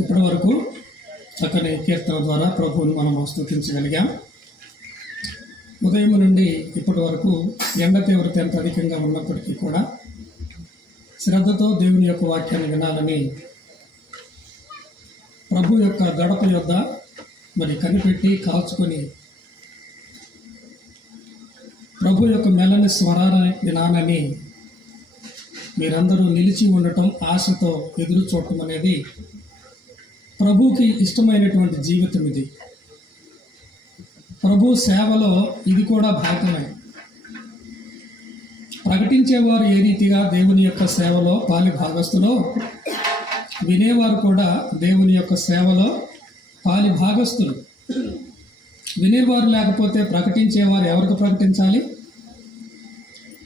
ఇప్పటి వరకు చక్కని కీర్తన ద్వారా ప్రభువుని మనం స్తుతించగలిగాం. ఉదయం నుండి ఇప్పటి వరకు ఎండ తీవ్రత ఎంత అధికంగా ఉన్నప్పటికీ కూడా శ్రద్ధతో దేవుని యొక్క వాక్యాన్ని వినాలని ప్రభు యొక్క గడప యొద్ద మరి కనిపెట్టి కాల్చుకొని ప్రభు యొక్క మెల్లని స్వరాన్ని వినాలని మీరందరూ నిలిచి ఉండటం, ఆశతో ఎదురు చూడటం అనేది ప్రభుకి ఇష్టమైనటువంటి జీవితం. ఇది ప్రభు సేవలో ఇది కూడా భాగమే. ప్రకటించేవారు ఏ రీతిగా దేవుని యొక్క సేవలో పాలి భాగస్తులో, వినేవారు కూడా దేవుని యొక్క సేవలో పాలి భాగస్తులు. వినేవారు లేకపోతే ప్రకటించేవారు ఎవరికి ప్రకటించాలి?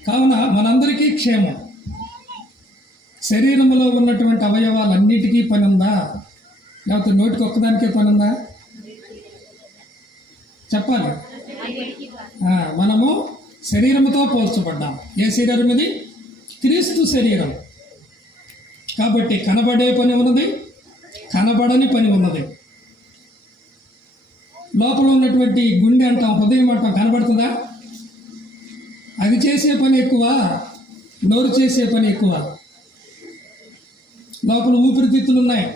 కావున మనందరికీ క్షేమం. శరీరంలో ఉన్నటువంటి అవయవాలన్నిటికీ పని ఉందా, లేకపోతే నోటికి ఒక్కదానికే పని ఉందా? చెప్పాలి. మనము శరీరంతో పోల్చబడ్డాం. ఏ శరీరం ఇది? క్రీస్తు శరీరం. కాబట్టి కనబడే పని ఉన్నది, కనబడని పని ఉన్నది. లోపల ఉన్నటువంటి గుండె అంటాం, హృదయం అంటాం, కనబడుతుందా? అది చేసే పని ఎక్కువ, నోరు చేసే పని ఎక్కువ. లోపల ఊపిరితిత్తులు ఉన్నాయి,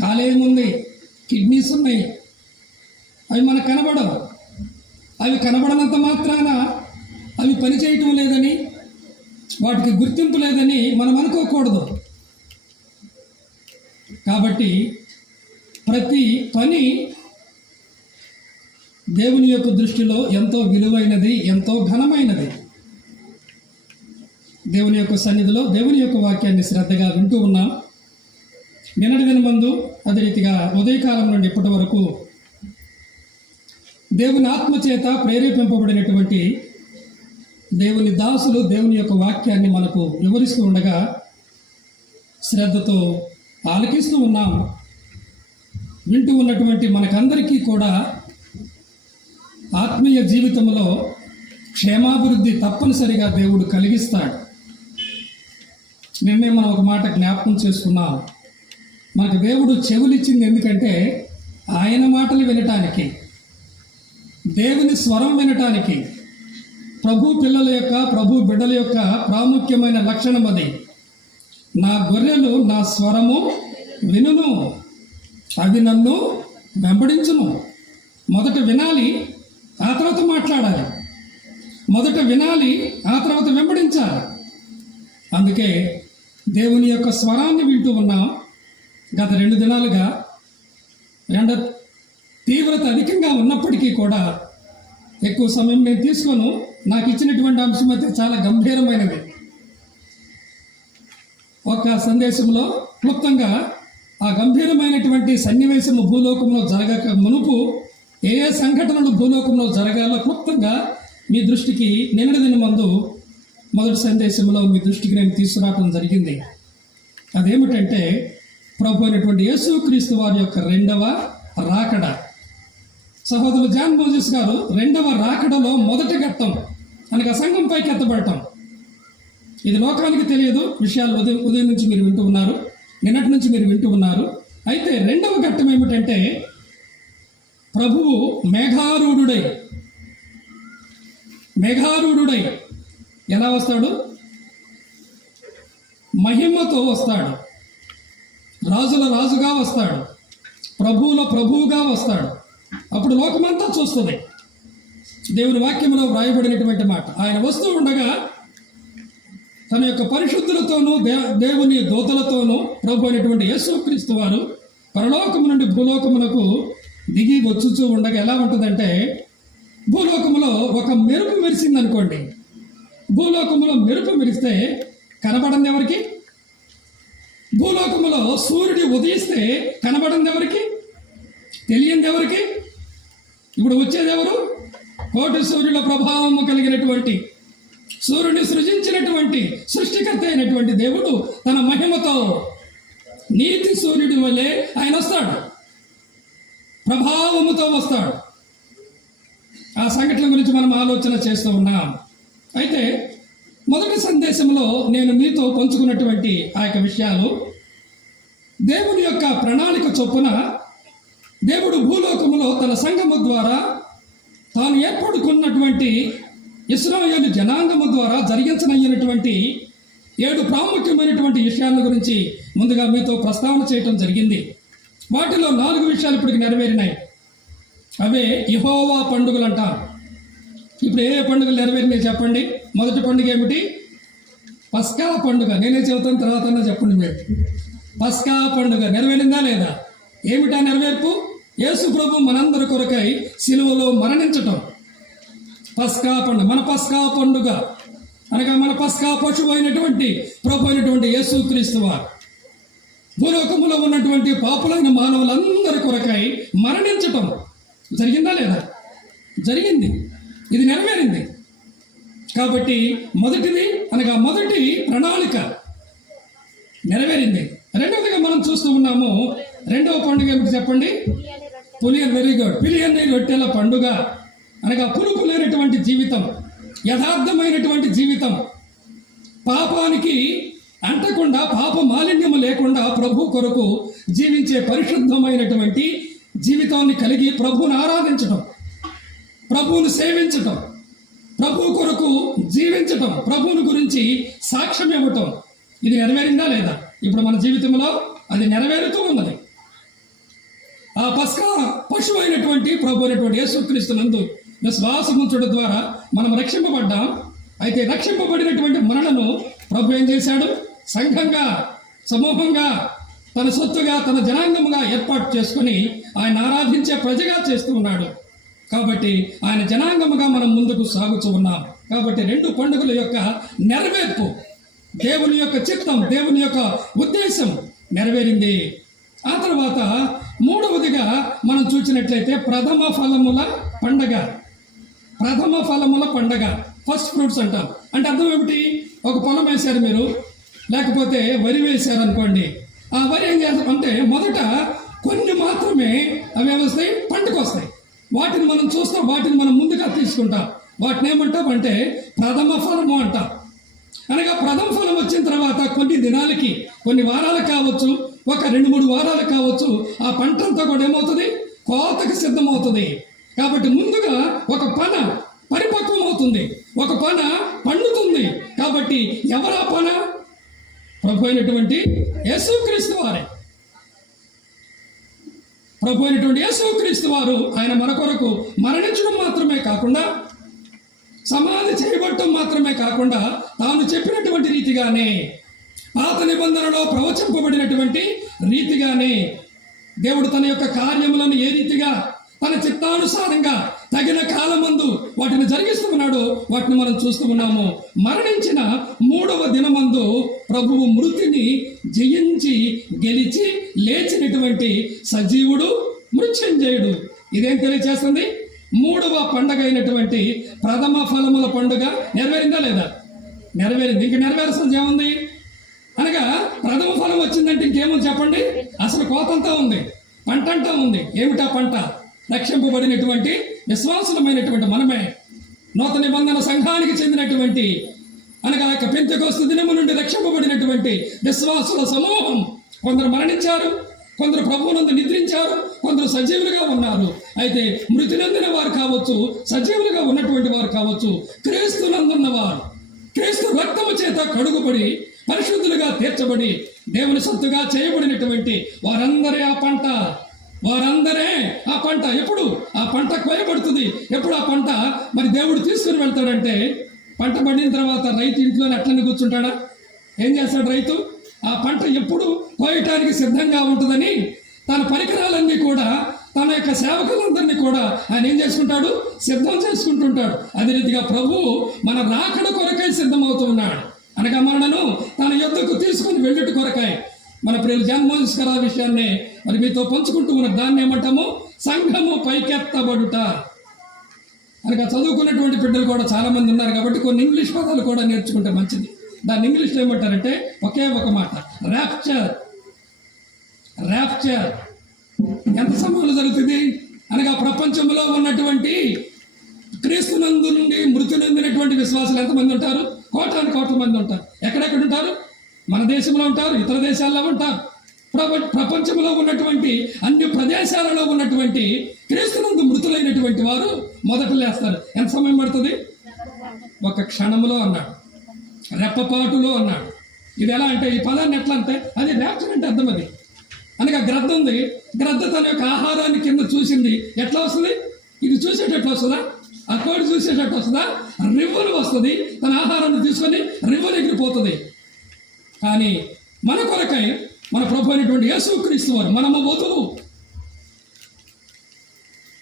కాలేయం ఉంది, కిడ్నీస్ ఉన్నాయి. అవి మనకు కనబడవు. అవి కనబడనంత మాత్రాన అవి పని చేయటం లేదని, వాటికి గుర్తింపు లేదని మనం అనుకోకూడదు. కాబట్టి ప్రతి పని దేవుని యొక్క దృష్టిలో ఎంతో విలువైనది, ఎంతో ఘనమైనది. దేవుని యొక్క సన్నిధిలో దేవుని యొక్క వాక్యాన్ని శ్రద్ధగా వింటూ ఉన్నాం. నిన్నటి దినమందు అదే రీతిగా ఉదయకాలం నుండి ఇప్పటి వరకు దేవుని ఆత్మచేత ప్రేరేపింపబడినటువంటి దేవుని దాసులు దేవుని యొక్క వాక్యాన్ని మనకు వివరిస్తూ ఉండగా శ్రద్ధతో ఆలకిస్తూ ఉన్నాం. వింటూ ఉన్నటువంటి మనకందరికీ కూడా ఆత్మీయ జీవితంలో క్షేమాభివృద్ధి తప్పనిసరిగా దేవుడు కలిగిస్తాడు. నిన్నే మనం ఒక మాట జ్ఞాపకం చేసుకున్నాం. మనకు దేవుడు చెవులిచ్చింది ఎందుకంటే ఆయన మాటలు వినటానికి, దేవుని స్వరం వినటానికి. ప్రభు పిల్లల యొక్క, ప్రభు బిడ్డల యొక్క ప్రాముఖ్యమైన లక్షణం అది. నా గొర్రెలు నా స్వరము వినును, అవి నన్ను వెంబడించును. మొదట వినాలి, ఆ తర్వాత మాట్లాడాలి. మొదట వినాలి, ఆ తర్వాత వెంబడించాలి. అందుకే దేవుని యొక్క స్వరాన్ని వింటూ ఉన్నాం. గత 2 దినాలుగా ఎండ తీవ్రత అధికంగా ఉన్నప్పటికీ కూడా ఎక్కువ సమయం నేను తీసుకోను. నాకు ఇచ్చినటువంటి అంశం అయితే చాలా గంభీరమైనది. ఒక సందేశంలో క్లుప్తంగా ఆ గంభీరమైనటువంటి సన్నివేశము భూలోకంలో జరగక మునుపు ఏ ఏ సంఘటనలు భూలోకంలో జరగాలో క్లుప్తంగా మీ దృష్టికి నిన్నటి దినమందు మొదటి సందేశంలో మీ దృష్టికి నేను తీసుకురావడం జరిగింది. అదేమిటంటే ప్రభు అయినటువంటి యేసుక్రీస్తు వారి యొక్క 2వ రాకడ. సహోదరులు జాన్ మోజెస్ గారు 2వ రాకడలో మొదటి ఘట్టం అనగా సంఘం పైకి ఎత్తబడటం. ఇది లోకానికి తెలియదు విషయాలు. ఉదయం నుంచి మీరు వింటూ ఉన్నారు, నిన్నటి నుంచి మీరు వింటూ ఉన్నారు. అయితే 2వ ఘట్టం ఏమిటంటే ప్రభువు మేఘారూఢుడై ఎలా వస్తాడు? మహిమతో వస్తాడు. రాజుల రాజుగా వస్తాడు, ప్రభువుల ప్రభువుగా వస్తాడు. అప్పుడు లోకమంతా చూస్తుంది. దేవుని వాక్యంలో వ్రాయబడినటువంటి మాట. ఆయన వస్తూ ఉండగా తన యొక్క పరిశుద్ధులతోనూ దేవుని దూతలతోనూ ప్రభు అయినటువంటి యేసుక్రీస్తు వారు పరలోకము నుండి భూలోకమునకు దిగి వచ్చుచూ ఉండగా ఎలా ఉంటుందంటే, భూలోకములో ఒక మెరుపు మెరిసింది అనుకోండి. భూలోకములో మెరుపు మెరిస్తే కనబడింది ఎవరికి? భూలోకములో సూర్యుడు ఉదయిస్తే కనబడింది ఎవరికి? తెలియంది ఎవరికి? ఇప్పుడు వచ్చేది ఎవరు? కోటి సూర్యుల ప్రభావము కలిగినటువంటి, సూర్యుని సృజించినటువంటి సృష్టికర్త అయినటువంటి దేవుడు తన మహిమతో నీతి సూర్యుడి వల్లే ఆయన వస్తాడు, ప్రభావముతో వస్తాడు. ఆ సంఘటన గురించి మనం ఆలోచన చేస్తూ ఉన్నాం. అయితే మొదటి సందేశంలో నేను మీతో పంచుకున్నటువంటి ఆ యొక్క విషయాలు, దేవుని యొక్క ప్రణాళిక చొప్పున దేవుడు భూలోకములో తన సంఘము ద్వారా తాను ఏర్పడుకున్నటువంటి ఇశ్రాయేలు జనాంగము ద్వారా జరిగించనయ్యినటువంటి 7 ప్రాముఖ్యమైనటువంటి విషయాల గురించి ముందుగా మీతో ప్రస్తావన చేయటం జరిగింది. వాటిలో 4 విషయాలు ఇప్పటికి నెరవేరినాయి. అవే యెహోవా పండుగలు అంటారు. ఇప్పుడు ఏ పండుగలు నెరవేరినాయి చెప్పండి? మొదటి పండుగ ఏమిటి? పస్కా పండుగ. నేనే చెబుతాను, తర్వాత చెప్పండి మీరు. పస్కా పండుగ నెరవేరిందా లేదా? ఏమిటా నెరవేర్పు? యేసు ప్రభు మనందరి కొరకై సిలువలో మరణించటం. పస్కా పండుగ, మన పస్కా పండుగ అనగా మన పస్కా పశువు అయినటువంటి ప్రభు అయినటువంటి యేసుక్రీస్తు వారు భూలోకములో ఉన్నటువంటి పాపులైన మానవులందరి కొరకై మరణించటం జరిగిందా లేదా? జరిగింది. ఇది నెరవేరింది. కాబట్టి మొదటిది అనగా మొదటి ప్రణాళిక నెరవేరింది. రెండవదిగా మనం చూస్తూ ఉన్నాము, రెండవ పండుగ ఏమిటి చెప్పండి? పులియన్. Very good. పులియని రొట్టెల పండుగ అనగా పులుపు లేనటువంటి జీవితం, యథార్థమైనటువంటి జీవితం, పాపానికి అంటకుండా పాప మాలిన్యము లేకుండా ప్రభు కొరకు జీవించే పరిశుద్ధమైనటువంటి జీవితాన్ని కలిగి ప్రభువును ఆరాధించటం, ప్రభువును సేవించటం, ప్రభు కొరకు జీవించటం, ప్రభువుని గురించి సాక్ష్యం ఇవ్వటం. ఇది నెరవేరిందా లేదా? ఇప్పుడు మన జీవితంలో అది నెరవేరుతూ ఉన్నది. ఆ పస్కా పశువు అయినటువంటి ప్రభు అయినటువంటి యేసుక్రీస్తునందు విశ్వాసముంచడం ద్వారా మనం రక్షింపబడ్డాం. అయితే రక్షింపబడినటువంటి మనలను ప్రభు ఏం చేశాడు? సంఘంగా, సమూహంగా, తన సొత్తుగా, తన జనాంగముగా ఏర్పాటు చేసుకుని ఆయన ఆరాధించే ప్రజగా చేస్తూ ఉన్నాడు. కాబట్టి ఆయన జనాంగముగా మనం ముందుకు సాగుతూ ఉన్నాం. కాబట్టి 2 పండుగల యొక్క నెరవేర్పు, దేవుని యొక్క చిత్తం, దేవుని యొక్క ఉద్దేశం నెరవేరింది. ఆ తర్వాత 3వదిగా మనం చూసినట్లయితే ప్రథమ ఫలముల పండగ. ప్రథమ ఫలముల పండగ, ఫస్ట్ ఫ్రూట్స్ అంటాం. అంటే అర్థం ఏమిటి? ఒక పొలం వేశారు మీరు, లేకపోతే వరి వేశారు అనుకోండి. ఆ వరి ఏం చేస్తామంటే మొదట కొన్ని మాత్రమే అవి వస్తాయి, పంటకు వస్తాయి. వాటిని మనం చూస్తాం, వాటిని మనం ముందుగా తీసుకుంటాం. వాటిని ఏమంటాం అంటే ప్రథమ ఫలము అంటాం. అనగా ప్రథమ ఫలం వచ్చిన తర్వాత కొన్ని దినాలకి, కొన్ని వారాలకు కావచ్చు, ఒక 2-3 వారాలు కావచ్చు, ఆ పంట అంతా కూడా ఏమవుతుంది? కోతకి సిద్ధమవుతుంది. కాబట్టి ముందుగా ఒక పన పరిపక్వం అవుతుంది, ఒక పన పండుతుంది. కాబట్టి ఎవరా పన? ప్రభు అయినటువంటి యేసుక్రీస్తు వారే. ప్రభు అయినటువంటి యేసుక్రీస్తు వారు ఆయన మన కొరకు మరణించడం మాత్రమే కాకుండా, సమాధి చేయబడటం మాత్రమే కాకుండా, తాను చెప్పినటువంటి రీతిగానే, పాత నిబంధనలో ప్రవచింపబడినటువంటి రీతిగానే దేవుడు తన యొక్క కార్యములను ఏ రీతిగా తన చిత్తానుసారంగా తగిన కాలమందు వాటిని జరిగిస్తూ ఉన్నాడో వాటిని మనం చూస్తూ ఉన్నాము. మరణించిన 3వ దినమందు ప్రభువు మృతిని జయించి గెలిచి లేచినటువంటి సజీవుడు, మృత్యుంజయుడు. ఇదేం తెలియజేస్తుంది? 3వ పండగ అయినటువంటి ప్రథమ ఫలముల పండుగ నెరవేరిందా లేదా? నెరవేరింది. ఇంక నెరవేర్చాల్సింది ఏముంది? అనగా ప్రథమ ఫలం వచ్చిందంటే ఇంకేముంది చెప్పండి? అసలు కోతంతా ఉంది, పంట అంతా ఉంది. ఏమిటా పంట? రక్షింపబడినటువంటి విశ్వాసులమైనటువంటి మనమే, నూతన నిబంధన సంఘానికి చెందినటువంటి, అనగా పెంతెకోస్తు దినము నుండి రక్షింపబడినటువంటి విశ్వాసుల సమూహం. కొందరు మరణించారు, కొందరు ప్రభువునందు నిద్రించారు, కొందరు సజీవులుగా ఉన్నారు. అయితే మృతి నందిన వారు కావచ్చు, సజీవులుగా ఉన్నటువంటి వారు కావచ్చు, క్రీస్తునందున్నవారు, క్రీస్తు రక్తము చేత కడుగుబడి పరిశుద్ధులుగా తీర్చబడి దేవుని సొత్తుగా చేయబడినటువంటి వారందరే ఆ పంట. వారందరే ఆ పంట. ఎప్పుడు ఆ పంట కోయబడుతుంది? ఎప్పుడు ఆ పంట మరి దేవుడు తీసుకుని వెళ్తాడంటే, పంట పండిన తర్వాత రైతు ఇంట్లోనే అట్లనే కూర్చుంటాడా? ఏం చేస్తాడు రైతు? ఆ పంట ఎప్పుడు కోయటానికి సిద్ధంగా ఉంటుందని తన పరికరాలన్నీ కూడా, తన యొక్క సేవకులందరినీ కూడా ఆయన ఏం చేసుకుంటాడు? సిద్ధం చేసుకుంటుంటాడు. అదే రీతిగా ప్రభు మన రాకడ కొరకై సిద్ధమవుతూ ఉన్నాడు. అనగా మనను తన యొద్దకు తీసుకొని వెళ్ళుట కొరకాయ. మన ప్రియులు జాన్ మోసెస్ గారు ఆ విషయాన్ని మరి మీతో పంచుకుంటూ ఉన్న దాన్ని ఏమంటాము? సంఘము పైకెత్తబడుట. అనగా చదువుకున్నటువంటి బిడ్డలు కూడా చాలా మంది ఉన్నారు కాబట్టి కొన్ని ఇంగ్లీష్ పదాలు కూడా నేర్చుకుంటే మంచిది. దాన్ని ఇంగ్లీష్లో ఏమంటారంటే ఒకే ఒక మాట, ర్యాప్చర్. ర్యాప్చర్ ఎంత సమయంలో జరుగుతుంది అనగా ప్రపంచంలో ఉన్నటువంటి క్రీస్తునందు నుండి మృతి నొందినటువంటి విశ్వాసులు ఎంతమంది ఉంటారు? కోటాను కోట్ల మంది ఉంటారు. ఎక్కడెక్కడ ఉంటారు? మన దేశంలో ఉంటారు, ఇతర దేశాల్లో ఉంటారు. ప్రపంచంలో ఉన్నటువంటి అన్ని ప్రదేశాలలో ఉన్నటువంటి క్రీస్తునందు మృతులైనటువంటి వారు మొదట లేస్తారు. ఎంత సమయం పడుతుంది? ఒక క్షణంలో అన్నాడు, రెప్పపాటులో అన్నాడు. ఇది ఎలా అంటే, ఈ పదాన్ని ఎట్లా అంటే అది ర్యాప్చర్ అంటే అర్థం. అది అనగా గ్రద్ద ఉంది, గ్రద్ద తన యొక్క ఆహారాన్ని కింద చూసింది. ఎట్లా వస్తుంది? ఇది చూసేటట్లు వస్తుందా? ఆ కోడి చూసేటట్టు వస్తుందా? రివ్వలు వస్తుంది. తన ఆహారాన్ని తీసుకొని రివ్వలు ఎగిరిపోతుంది. కానీ మన కొరకై మన ప్రభు అయినటువంటి యేసుక్రీస్తు వారు, మనము వధువు,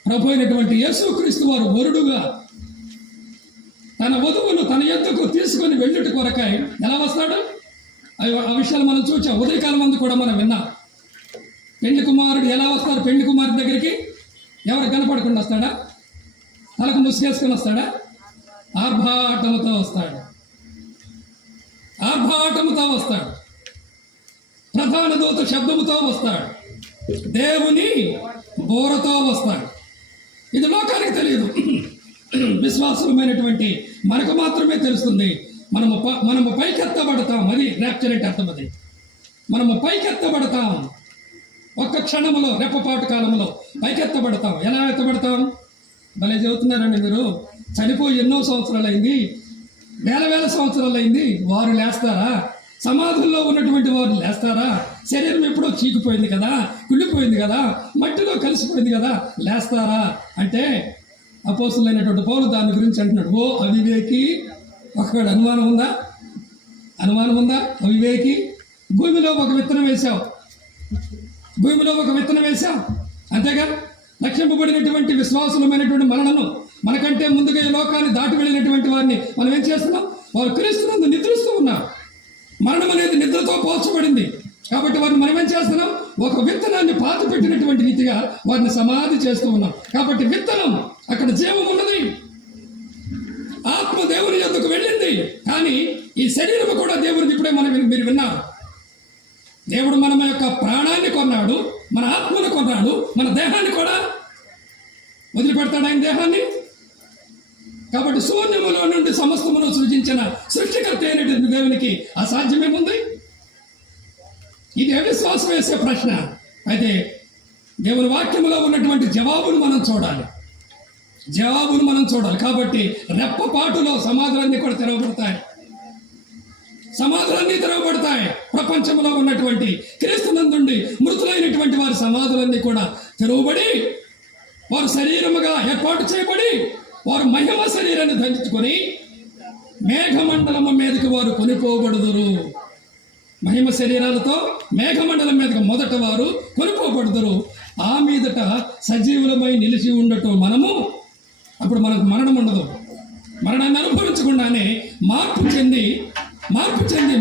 ప్రభు అయినటువంటి యేసుక్రీస్తు వారు వరుడుగా తన వధువును తన యొద్దకు తీసుకొని వెళ్ళుట కొరకై ఎలా వస్తాడు? ఆ విషయాలు మనం చూసాం. ఉదయకాలం మంది కూడా మనం విన్నాం. పెళ్లి కుమారుడు ఎలా వస్తాడు? పెళ్లి కుమారుడి దగ్గరికి ఎవరు కనపడకుండా వస్తాడా? తలకు ముసుగేసుకొని వస్తాడా? ఆర్భాటముతో వస్తాడు. ఆర్భాటముతో వస్తాడు. ప్రధాన దూత శబ్దముతో వస్తాడు. దేవుని బోరతో వస్తాడు. ఇది లోకానికి తెలియదు, విశ్వాసమైనటువంటి మనకు మాత్రమే తెలుస్తుంది. మనము పైకెత్తబడతాం. అది ర్యాప్చర్ అంటే అర్థం. అది మనము పైకెత్తబడతాం. ఒక్క క్షణంలో, రెప్పపాటు కాలంలో పైకెత్తబడతాం. ఎలా ఎత్తబడతాం? భలే చెబుతున్నారండి మీరు. చనిపోయి ఎన్నో సంవత్సరాలైంది, వేల సంవత్సరాలైంది. వారు లేస్తారా? సమాధుల్లో ఉన్నటువంటి వారు లేస్తారా? శరీరం ఎప్పుడో చీకిపోయింది కదా, కుళ్ళిపోయింది కదా, మట్టిలో కలిసిపోయింది కదా, లేస్తారా అంటే అపోస్తులైనటువంటి పౌలు దాని గురించి అంటున్నాడు. ఓ అవివేకి, ఒకవేళ అనుమానం ఉందా? అనుమానం ఉందా? అవివేకి, భూమిలో ఒక విత్తనం వేశావు, భూమిలో ఒక విత్తనం వేశావు, అంతేగా. రక్షింపబడినటువంటి విశ్వాసులమైనటువంటి మనలను, మనకంటే ముందుగా ఈ లోకాన్ని దాటి వెళ్ళినటువంటి వారిని మనం ఏం చేస్తున్నాం? వారు క్రీస్తునందు నిద్రిస్తూ ఉన్నారు. మరణం అనేది నిద్రతో పోల్చబడింది కాబట్టి వారిని మనం ఏం చేస్తున్నాం? ఒక విత్తనాన్ని పాతి పెట్టినటువంటి రీతిగా వారిని సమాధి చేస్తూ ఉన్నాం. కాబట్టి విత్తనం అక్కడ జీవం ఉన్నది, ఆత్మ దేవుని యొద్దకు వెళ్ళింది. కానీ ఈ శరీరం కూడా దేవుడిది. ఇప్పుడే మీరు విన్నారు, దేవుడు మన యొక్క ప్రాణాన్ని కొన్నాడు, మన ఆత్మను కొన్నాడు, మన దేహాన్ని కూడా వదిలిపెడతాడు ఆయన దేహాన్ని. కాబట్టి శూన్యములో నుండి సమస్తమును సృజించిన సృష్టికర్త అయినటువంటి దేవునికి అసాధ్యమేముంది? ఇది అవిశ్వాసం వేసే ప్రశ్న. అయితే దేవుని వాక్యములో ఉన్నటువంటి జవాబును మనం చూడాలి. కాబట్టి రెప్పపాటులో సమాధులన్నీ కూడా తెరవబడతాయి. సమాధులన్నీ తెరవబడతాయి. ప్రపంచంలో ఉన్నటువంటి క్రీస్తునందుండి మృతులైనటువంటి వారి సమాధులన్నీ కూడా తెరవబడి వారు శరీరముగా ఏర్పాటు చేయబడి వారు మహిమ శరీరాన్ని ధరించుకొని మేఘమండలము మీదకి వారు కొనిపోబడుదురు. మహిమ శరీరాలతో మేఘమండలం మీదకి మొదట వారు కొనిపోబడుదురు. ఆ మీదట సజీవులమై నిలిచి ఉండటం మనము. అప్పుడు మనకు మరణం ఉండదు. మరణాన్ని అనుభవించకుండానే మార్పు చెంది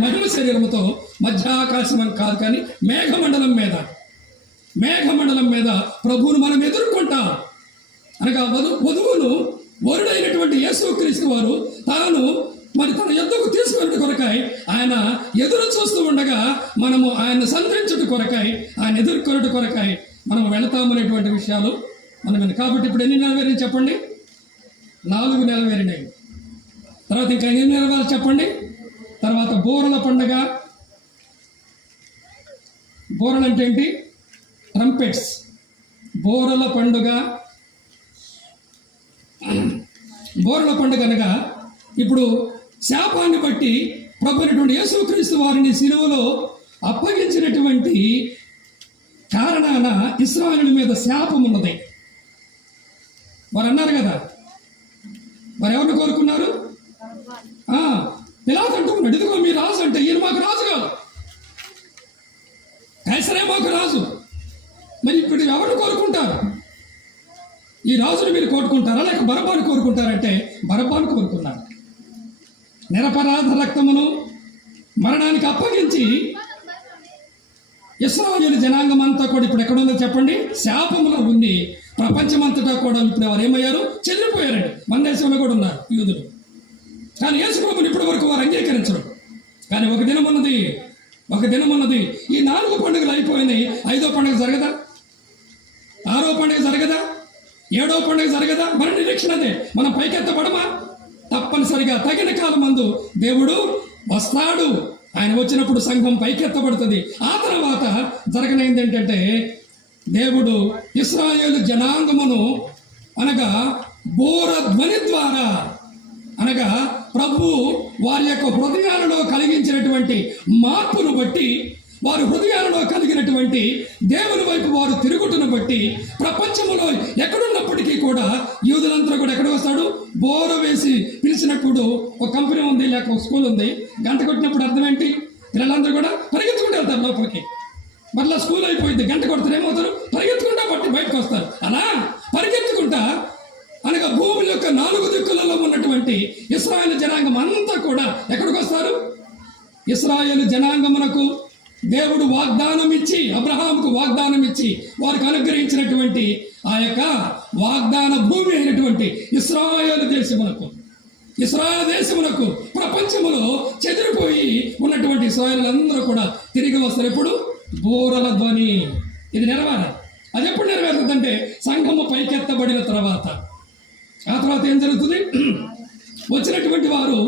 మహిమ శరీరంతో మధ్యాకాశం అని కాదు కానీ మేఘమండలం మీద ప్రభువును మనం ఎదుర్కొంటాం. అనగా వధువును వరుడైనటువంటి యేసుక్రీస్తు వారు తాను మరి తన యొద్దకు తీసుకునే కొరకై ఆయన ఎదురు చూస్తూ ఉండగా మనము ఆయన సంతరించుట కొరకై, ఆయన ఎదుర్కొనుట కొరకై మనం వెళతామనేటువంటి విషయాలు మనం. కాబట్టి ఇప్పుడు ఎన్ని నెలవేరి చెప్పండి? 4 నెలవేరినాయి. తర్వాత ఇంకా ఎన్ని నెలవేరు చెప్పండి? తర్వాత బోరల పండుగ. బోరలు అంటే ఏంటి? ట్రంపెట్స్. బోరల పండుగ అనగా ఇప్పుడు శాపాన్ని బట్టి ప్రభు అయినటువంటి యేసుక్రీస్తు వారిని సిలువలో అప్పగించినటువంటి కారణాన ఇశ్రాయేలు మీద శాపం ఉన్నది. వారు అన్నారు కదా, వారు ఎవరిని కోరుకున్నారు? పిలాతు అంటున్నాడు, ఇదిగో మీ రాజు అంటే ఈయన మాకు రాజు కాదు, కైసరే మాకు రాజు. మరి ఇప్పుడు ఎవరిని కోరుకుంటారు? ఈ రాజుని మీరు కోరుకుంటారా లేక బరబ్బాను కోరుకుంటారంటే బరబ్బాను కోరుకున్నారు. నిరపరాధ రక్తమును మరణానికి అప్పగించి ఇశ్రాయేలు జనాంగం అంతా కూడా ఇప్పుడు ఎక్కడుందో చెప్పండి, శాపంలో ఉండి ప్రపంచమంతటా కూడా ఇప్పుడు వారు ఏమయ్యారు? చెల్లిపోయారండి. మన దేశంలో కూడా ఉన్నారు యూదులు. కానీ యేసు ప్రభువుని ఇప్పటి వరకు వారు అంగీకరించరు. కానీ ఒక దినం ఉన్నది, ఈ 4 పండుగలు అయిపోయినాయి. 5వ పండుగ జరగదా? 6వ పండుగ జరగదా? 7వ పండుగ జరగదా? మన నిరీక్షణ అదే. మనం పైకెత్తబడమా? తప్పనిసరిగా తగిన కాలం మందు దేవుడు వస్తాడు. ఆయన వచ్చినప్పుడు సంఘం పైకెత్తబడుతుంది. ఆ తర్వాత జరగనైంది ఏంటంటే, దేవుడు ఇశ్రాయేలు జనాంగమును అనగా బోర ధ్వని ద్వారా, అనగా ప్రభువు వారి యొక్క హృదయాలలో కలిగించినటువంటి మార్పును బట్టి, వారి హృదయాలలో కలిగినటువంటి దేవుని వైపు వారు తిరుగుటను బట్టి, ప్రపంచంలో ఎక్కడున్నప్పటికీ కూడా యూదులంతా కూడా ఎక్కడ వస్తాడు? బోర వేసి పిలిచినప్పుడు ఒక కంపెనీ ఉంది, లేక ఒక స్కూల్ ఉంది, గంట కొట్టినప్పుడు అర్థం ఏంటి? పిల్లలందరూ కూడా పరిగెత్తుకుంటూ వెళ్తారు లోపలికి. మళ్ళీ స్కూల్ అయిపోయింది, గంట కొడితే ఏమవుతారు? పరిగెత్తుకుంటా బట్టి బయటకు వస్తారు. అలా పరిగెత్తుకుంటా అనగా భూమి యొక్క 4 దిక్కులలో ఉన్నటువంటి ఇశ్రాయేలు జనాంగం అంతా కూడా ఎక్కడికి వస్తారు? ఇశ్రాయేలు జనాంగమునకు దేవుడు వాగ్దానం ఇచ్చి, అబ్రహాముకు వాగ్దానం ఇచ్చి వారికి అనుగ్రహించినటువంటి ఆ యొక్క వాగ్దాన భూమి అయినటువంటి ఇశ్రాయేలు దేశమునకు ప్రపంచములో చెదిరిపోయి ఉన్నటువంటి ఇశ్రాయేలులందరూ కూడా తిరిగి వస్తారు. ఎప్పుడు? బూరల ధ్వని. ఇది నెరవేరాలి. అది ఎప్పుడు నెరవేరుతుందంటే సంఘము పైకెత్తబడిన తర్వాత. ఆ తర్వాత ఏం జరుగుతుంది? వచ్చినటువంటి వారు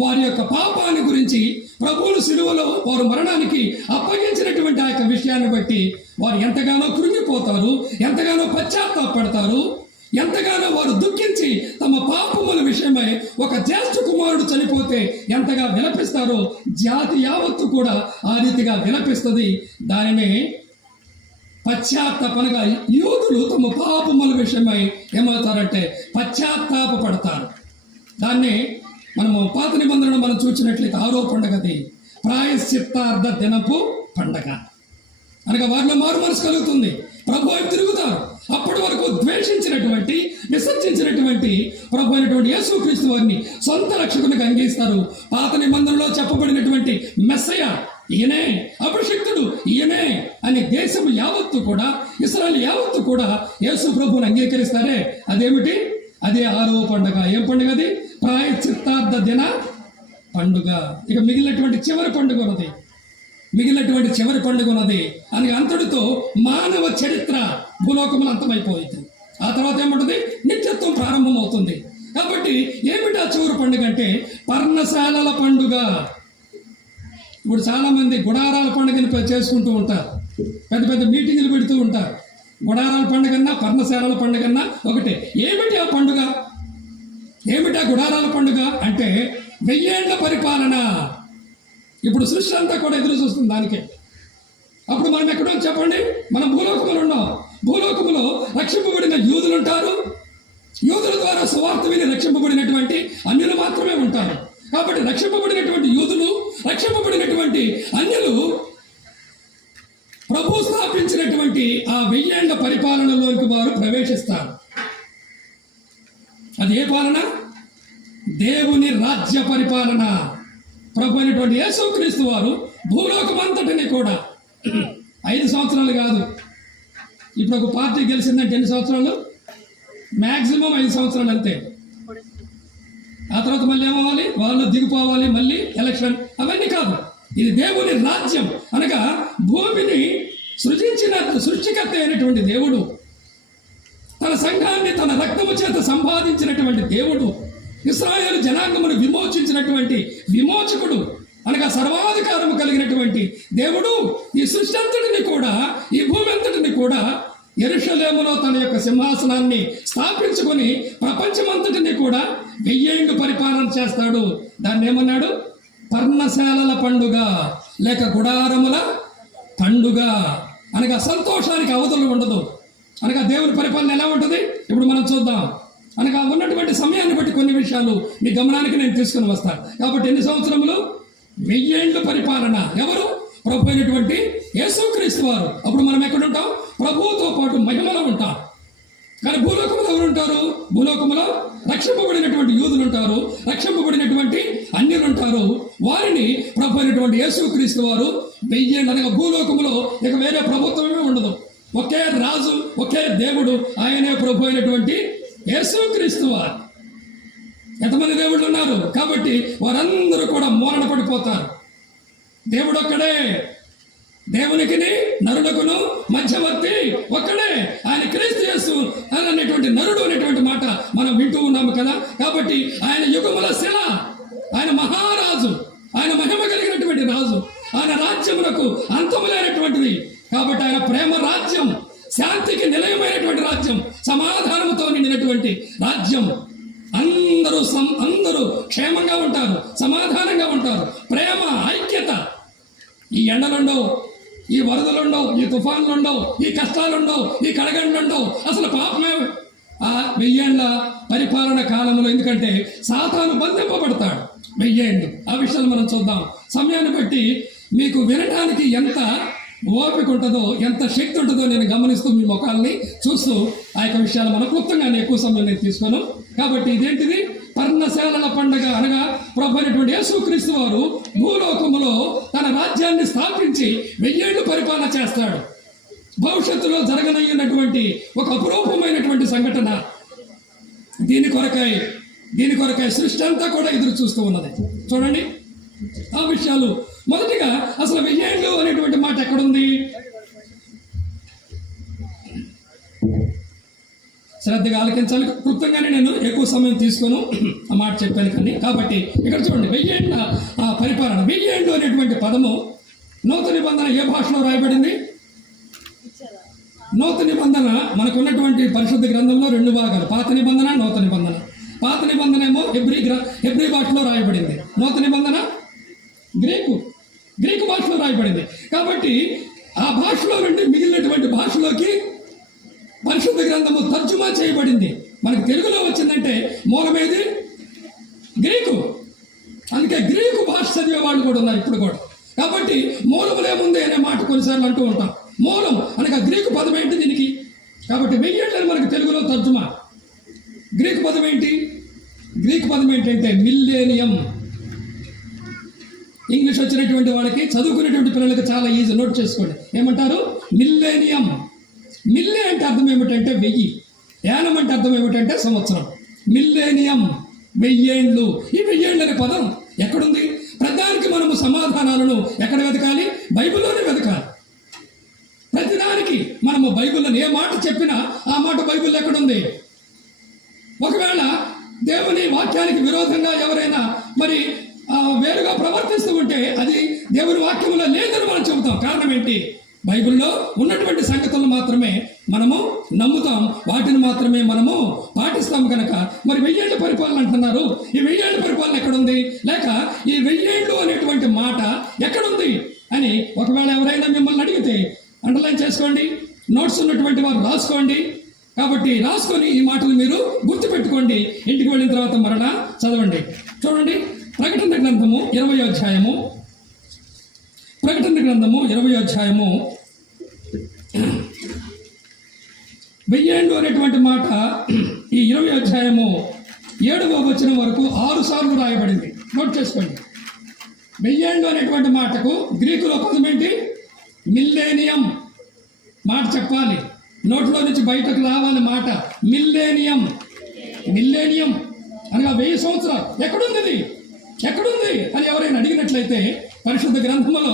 వారి యొక్క పాపాన్ని గురించి, ప్రభువును సిలువలో వారు మరణానికి అప్పగించినటువంటి ఆ యొక్క విషయాన్ని బట్టి వారు ఎంతగానో కృంగిపోతారు, ఎంతగానో పశ్చాత్తాపడతారు, ఎంతగానో వారు దుఃఖించి తమ పాపముల విషయమై ఒక జ్యేష్ఠ కుమారుడు చనిపోతే ఎంతగా విలపిస్తారో జాతి యావత్తు కూడా ఆ రీతిగా విలపిస్తుంది. దానిని పశ్చాత్తాపనగా యూదులు తమ పాపముల విషయమై ఏమవుతారంటే పశ్చాత్తాపడతారు. దాన్ని మనము పాత నిబంధనలు మనం చూసినట్లయితే 6వ పండుగది ప్రాయశ్చిత్తార్థ దినపు పండగ. అనగా వారిలో మారు మనసు కలుగుతుంది, ప్రభు వైపు తిరుగుతారు. అప్పటి వరకు ద్వేషించినటువంటి, విసర్జించినటువంటి ప్రభు అయినటువంటి యేసుక్రీస్తు వారిని సొంత రక్షకునిగా అంగీస్తారు. పాత నిబంధనలో చెప్పబడినటువంటి మెస్సయ ఈయనే, అభిషిక్తుడు ఈయనే అని దేశం యావత్తు కూడా, ఇశ్రాయేలు యావత్తు కూడా యేసు ప్రభువుని అంగీకరిస్తారే. అదేమిటి? అదే 6వ పండుగ. ఏం పండుగ అది? ప్రాయశ్చిత్తార్థ దిన పండుగ. ఇక మిగిలినటువంటి చివరి పండుగ ఉన్నది. అని అంతటితో మానవ చరిత్ర భూలోకములు అంతమైపోయింది. ఆ తర్వాత ఏమంటుంది? నిత్యత్వం ప్రారంభమవుతుంది. కాబట్టి ఏమిటి ఆ చివరి పండుగ అంటే పర్ణశాలల పండుగ. ఇప్పుడు చాలా మంది గుడారాల పండుగని చేసుకుంటూ ఉంటారు, పెద్ద పెద్ద మీటింగులు పెడుతూ ఉంటారు. గుడారాల పండుగన్నా పర్ణశాలల పండుగన్నా ఒకటే. ఏమిటి ఆ పండుగ? ఏమిటి ఆ గుడారాల పండుగ అంటే 1000 ఏళ్ల పరిపాలన. ఇప్పుడు సృష్టి అంతా కూడా ఎదురు చూస్తుంది దానికే. అప్పుడు మనం ఎక్కడో చెప్పండి, మనం భూలోకములు ఉన్నాం. భూలోకములో రక్షింపబడిన యూదులు ఉంటారు, యూదుల ద్వారా సువార్త విని రక్షింపబడినటువంటి అన్యులు మాత్రమే ఉంటారు. కాబట్టి రక్షింపబడినటువంటి యూదులు, రక్షింపబడినటువంటి అన్యులు ప్రభు స్థాపించినటువంటి ఆ 1000 ఏళ్ల పరిపాలనలోకి వారు ప్రవేశిస్తారు. అది ఏ పాలన? దేవుని రాజ్య పరిపాలన. ప్రభు అయినటువంటి యేసుక్రీస్తు వారు భూలోకమంతటిని కూడా 5 సంవత్సరాలు కాదు. ఇప్పుడు ఒక పార్టీ గెలిచిందంటే ఎన్ని సంవత్సరాలు? మ్యాక్సిమం 5 సంవత్సరాలు అంతే. ఆ తర్వాత మళ్ళీ ఏమవ్వాలి? వాళ్ళు దిగిపోవాలి, మళ్ళీ ఎలక్షన్, అవన్నీ కాదు. ఇది దేవుని రాజ్యం. అనగా భూమిని సృజించిన సృష్టికర్త అయినటువంటి దేవుడు, తన సంఘాన్ని తన రక్తము చేత సంపాదించినటువంటి దేవుడు, ఇశ్రాయేలు జనాంగమును విమోచించినటువంటి విమోచకుడు, అనగా సర్వాధికారము కలిగినటువంటి దేవుడు ఈ సృష్టి అంతటిని కూడా, ఈ భూమి అంతటిని కూడా యెరూషలేములో తన యొక్క సింహాసనాన్ని స్థాపించుకొని ప్రపంచమంతటిని కూడా 1000 ఏళ్ళు పరిపాలన చేస్తాడు. దాన్ని ఏమన్నాడు? పర్ణశాలల పండుగ లేక గుడారముల పండుగ. అనగా సంతోషానికి అవధులు ఉండదు. అనగా దేవుని పరిపాలన ఎలా ఉంటుంది ఇప్పుడు మనం చూద్దాం. అనగా ఉన్నటువంటి సమయాన్ని బట్టి కొన్ని విషయాలు మీ గమనానికి నేను తీసుకుని వస్తాను. కాబట్టి ఎన్ని సంవత్సరములు? 1000 ఏళ్ళు పరిపాలన. ఎవరు? ప్రభు అయినటువంటి యేసుక్రీస్తు వారు. అప్పుడు మనం ఎక్కడ ఉంటాం? ప్రభువుతో పాటు మహిమలో ఉంటాం. కానీ భూలోకంలో ఎవరు ఉంటారు? భూలోకంలో రక్షింపబడినటువంటి యూదులు ఉంటారు, రక్షింపబడినటువంటి అన్యులు ఉంటారు. వారిని ప్రభు అయినటువంటి యేసుక్రీస్తు వారు 1000 ఏళ్ళు అనగా భూలోకంలో ఇక వేరే ప్రభుత్వమే ఉండదు. ఒకే రాజు, ఒకే దేవుడు, ఆయనే ప్రభు అయినటువంటి యేసుక్రీస్తు వారు. ఎంతమంది దేవుళ్ళు ఉన్నారు కాబట్టి వారందరూ కూడా మోరణ పడిపోతారు. దేవుడు ఒక్కడే, దేవునికి నరుడుకును మధ్యవర్తి ఒక్కడే, ఆయన క్రీస్తు యేసు అనేటువంటి నరుడు అనేటువంటి మాట మనం వింటూ ఉన్నాము కదా. కాబట్టి ఆయన యుగముల శిల, ఆయన మహారాజు, ఆయన మహిమ కలిగినటువంటి రాజు, ఆయన రాజ్యమునకు అంతము లేనటువంటిది. కాబట్టి ఆయన ప్రేమ రాజ్యం, శాంతికి నిలయమైనటువంటి రాజ్యం, సమాధానంతో నిండినటువంటి రాజ్యం. అందరూ క్షేమంగా ఉంటారు, సమాధానంగా ఉంటారు. ప్రేమ, ఐక్యత. ఈ ఎండలుండవు, ఈ వరదలుండవు, ఈ తుఫాన్లుండవు, ఈ కష్టాలుండవు, ఈ కడగండ్లుండవు. అసలు పాపమే ఆ 1000 ఏళ్ల పరిపాలన కాలంలో. ఎందుకంటే సాతాను బంధింపబడతాడు 1000 ఏళ్ళు. ఆ విషయాలు మనం చూద్దాం. సమయాన్ని బట్టి మీకు వినడానికి ఎంత ఓపిక ఉంటుందో, ఎంత శక్తి ఉంటుందో నేను గమనిస్తూ మీ ముఖాలని చూస్తూ ఆ యొక్క విషయాలు మనం క్లుప్తంగానే ఎక్కువ సమయం నేను తీసుకోను. కాబట్టి ఇదేంటిది? పర్ణశాలల పండగ అనగా ప్రభు అయినటువంటి యేసుక్రీస్తు వారు భూలోకములో తన రాజ్యాన్ని స్థాపించి 1000 ఏళ్ళు పరిపాలన చేస్తాడు. భవిష్యత్తులో జరగనయ్యున్నటువంటి ఒక అపురూపమైనటువంటి సంఘటన. దీని కొరకై సృష్టి అంతా కూడా ఎదురు చూస్తూ ఉన్నది. చూడండి ఆ విషయాలు. మొదటిగా అసలు 1000 ఏళ్ళు అనేటువంటి మాట ఎక్కడుంది? శ్రద్ధగా ఆలకించాలి. క్లుప్తంగానే నేను ఎక్కువ సమయం తీసుకోను, ఆ మాట చెప్పాను కానీ. కాబట్టి ఇక్కడ చూడండి, 1000 ఏళ్ళ పరిపాలన. 1000 ఏళ్ళు అనేటువంటి పదము నూతన నిబంధన ఏ భాషలో రాయబడింది? నూతన నిబంధన మనకున్నటువంటి పరిశుద్ధ గ్రంథంలో 2 భాగాలు, పాత నిబంధన, నూతన నిబంధన. పాత నిబంధన ఏమో హెబ్రీ భాషలో రాయబడింది, నూతన నిబంధన గ్రీకు భాషలో రాయబడింది. కాబట్టి ఆ భాషలో నుండి మిగిలినటువంటి భాషలోకి పరిశుద్ధ గ్రంథము తర్జుమా చేయబడింది. మనకు తెలుగులో వచ్చిందంటే మూలమేది? గ్రీకు. అందుకే గ్రీకు భాష చదివే వాళ్ళు కూడా ఉన్నారు ఇప్పుడు కూడా. కాబట్టి మూలములేముంది అనే మాట కొన్నిసార్లు అంటూ ఉంటాం. మూలం అనగా గ్రీకు పదం ఏంటి దీనికి? కాబట్టి 1000 ఏళ్ళని మనకు తెలుగులో తర్జుమా. గ్రీకు పదం ఏంటి? గ్రీకు పదం ఏంటంటే మిల్లేనియం. ఇంగ్లీష్ వచ్చినటువంటి వాళ్ళకి, చదువుకునేటువంటి పిల్లలకి చాలా ఈజీ, నోట్ చేసుకోండి. ఏమంటారు? మిల్లేనియం. మిల్లే అంటే అర్థం ఏమిటంటే 1000, యానం అంటే అర్థం ఏమిటంటే సంవత్సరం. మిల్లేనియం 1000 ఏళ్ళు. ఈ 1000 ఏళ్ళు అనే పదం ఎక్కడుంది? ప్రతిదానికి మనము సమాధానాలను ఎక్కడ వెతకాలి? బైబిల్లోనే వెతకాలి. ప్రతిదానికి మనము బైబిల్లో ఏ మాట చెప్పినా ఆ మాట బైబిల్లో ఎక్కడుంది? ఒకవేళ దేవుని వాక్యానికి విరోధంగా ఎవరైనా మరి వేరుగా ప్రవర్తిస్తూ ఉంటే అది దేవుని వాక్యంలో లేదని మనం చెబుతాం. కారణం ఏంటి? బైబిల్లో ఉన్నటువంటి సంగతులను మాత్రమే మనము నమ్ముతాం, వాటిని మాత్రమే మనము పాటిస్తాం కనుక. మరి 1000 ఏళ్ళ పరిపాలన అంటున్నారు. ఈ 1000 ఏళ్ళ పరిపాలన ఎక్కడుంది? లేక ఈ 1000 ఏళ్ళు అనేటువంటి మాట ఎక్కడుంది అని ఒకవేళ ఎవరైనా మిమ్మల్ని అడిగితే అండర్లైన్ చేసుకోండి, నోట్స్ ఉన్నటువంటి వారు రాసుకోండి. కాబట్టి రాసుకొని ఈ మాటలు మీరు గుర్తుపెట్టుకోండి. ఇంటికి వెళ్ళిన తర్వాత మరలా చదవండి. చూడండి, ప్రకటన గ్రంథము 20వ అధ్యాయము. ప్రకటన గ్రంథము 20వ అధ్యాయము 1000 ఏళ్ళు అనేటువంటి మాట ఈ 20వ అధ్యాయము 7వ వచనం వరకు 6 సార్లు రాయబడింది. నోట్ చేసుకోండి. 1000 ఏళ్ళు అనేటువంటి మాటకు గ్రీకులో పదం ఏంటి? మిల్లేనియం. మాట చెప్పాలి, నోట్లో నుంచి బయటకు రావాలి మాట. మిల్లేనియం. మిల్లేనియం అనగా 1000 సంవత్సరాలు. ఎక్కడుంది అని ఎవరైనా అడిగినట్లయితే పరిశుద్ధ గ్రంథంలో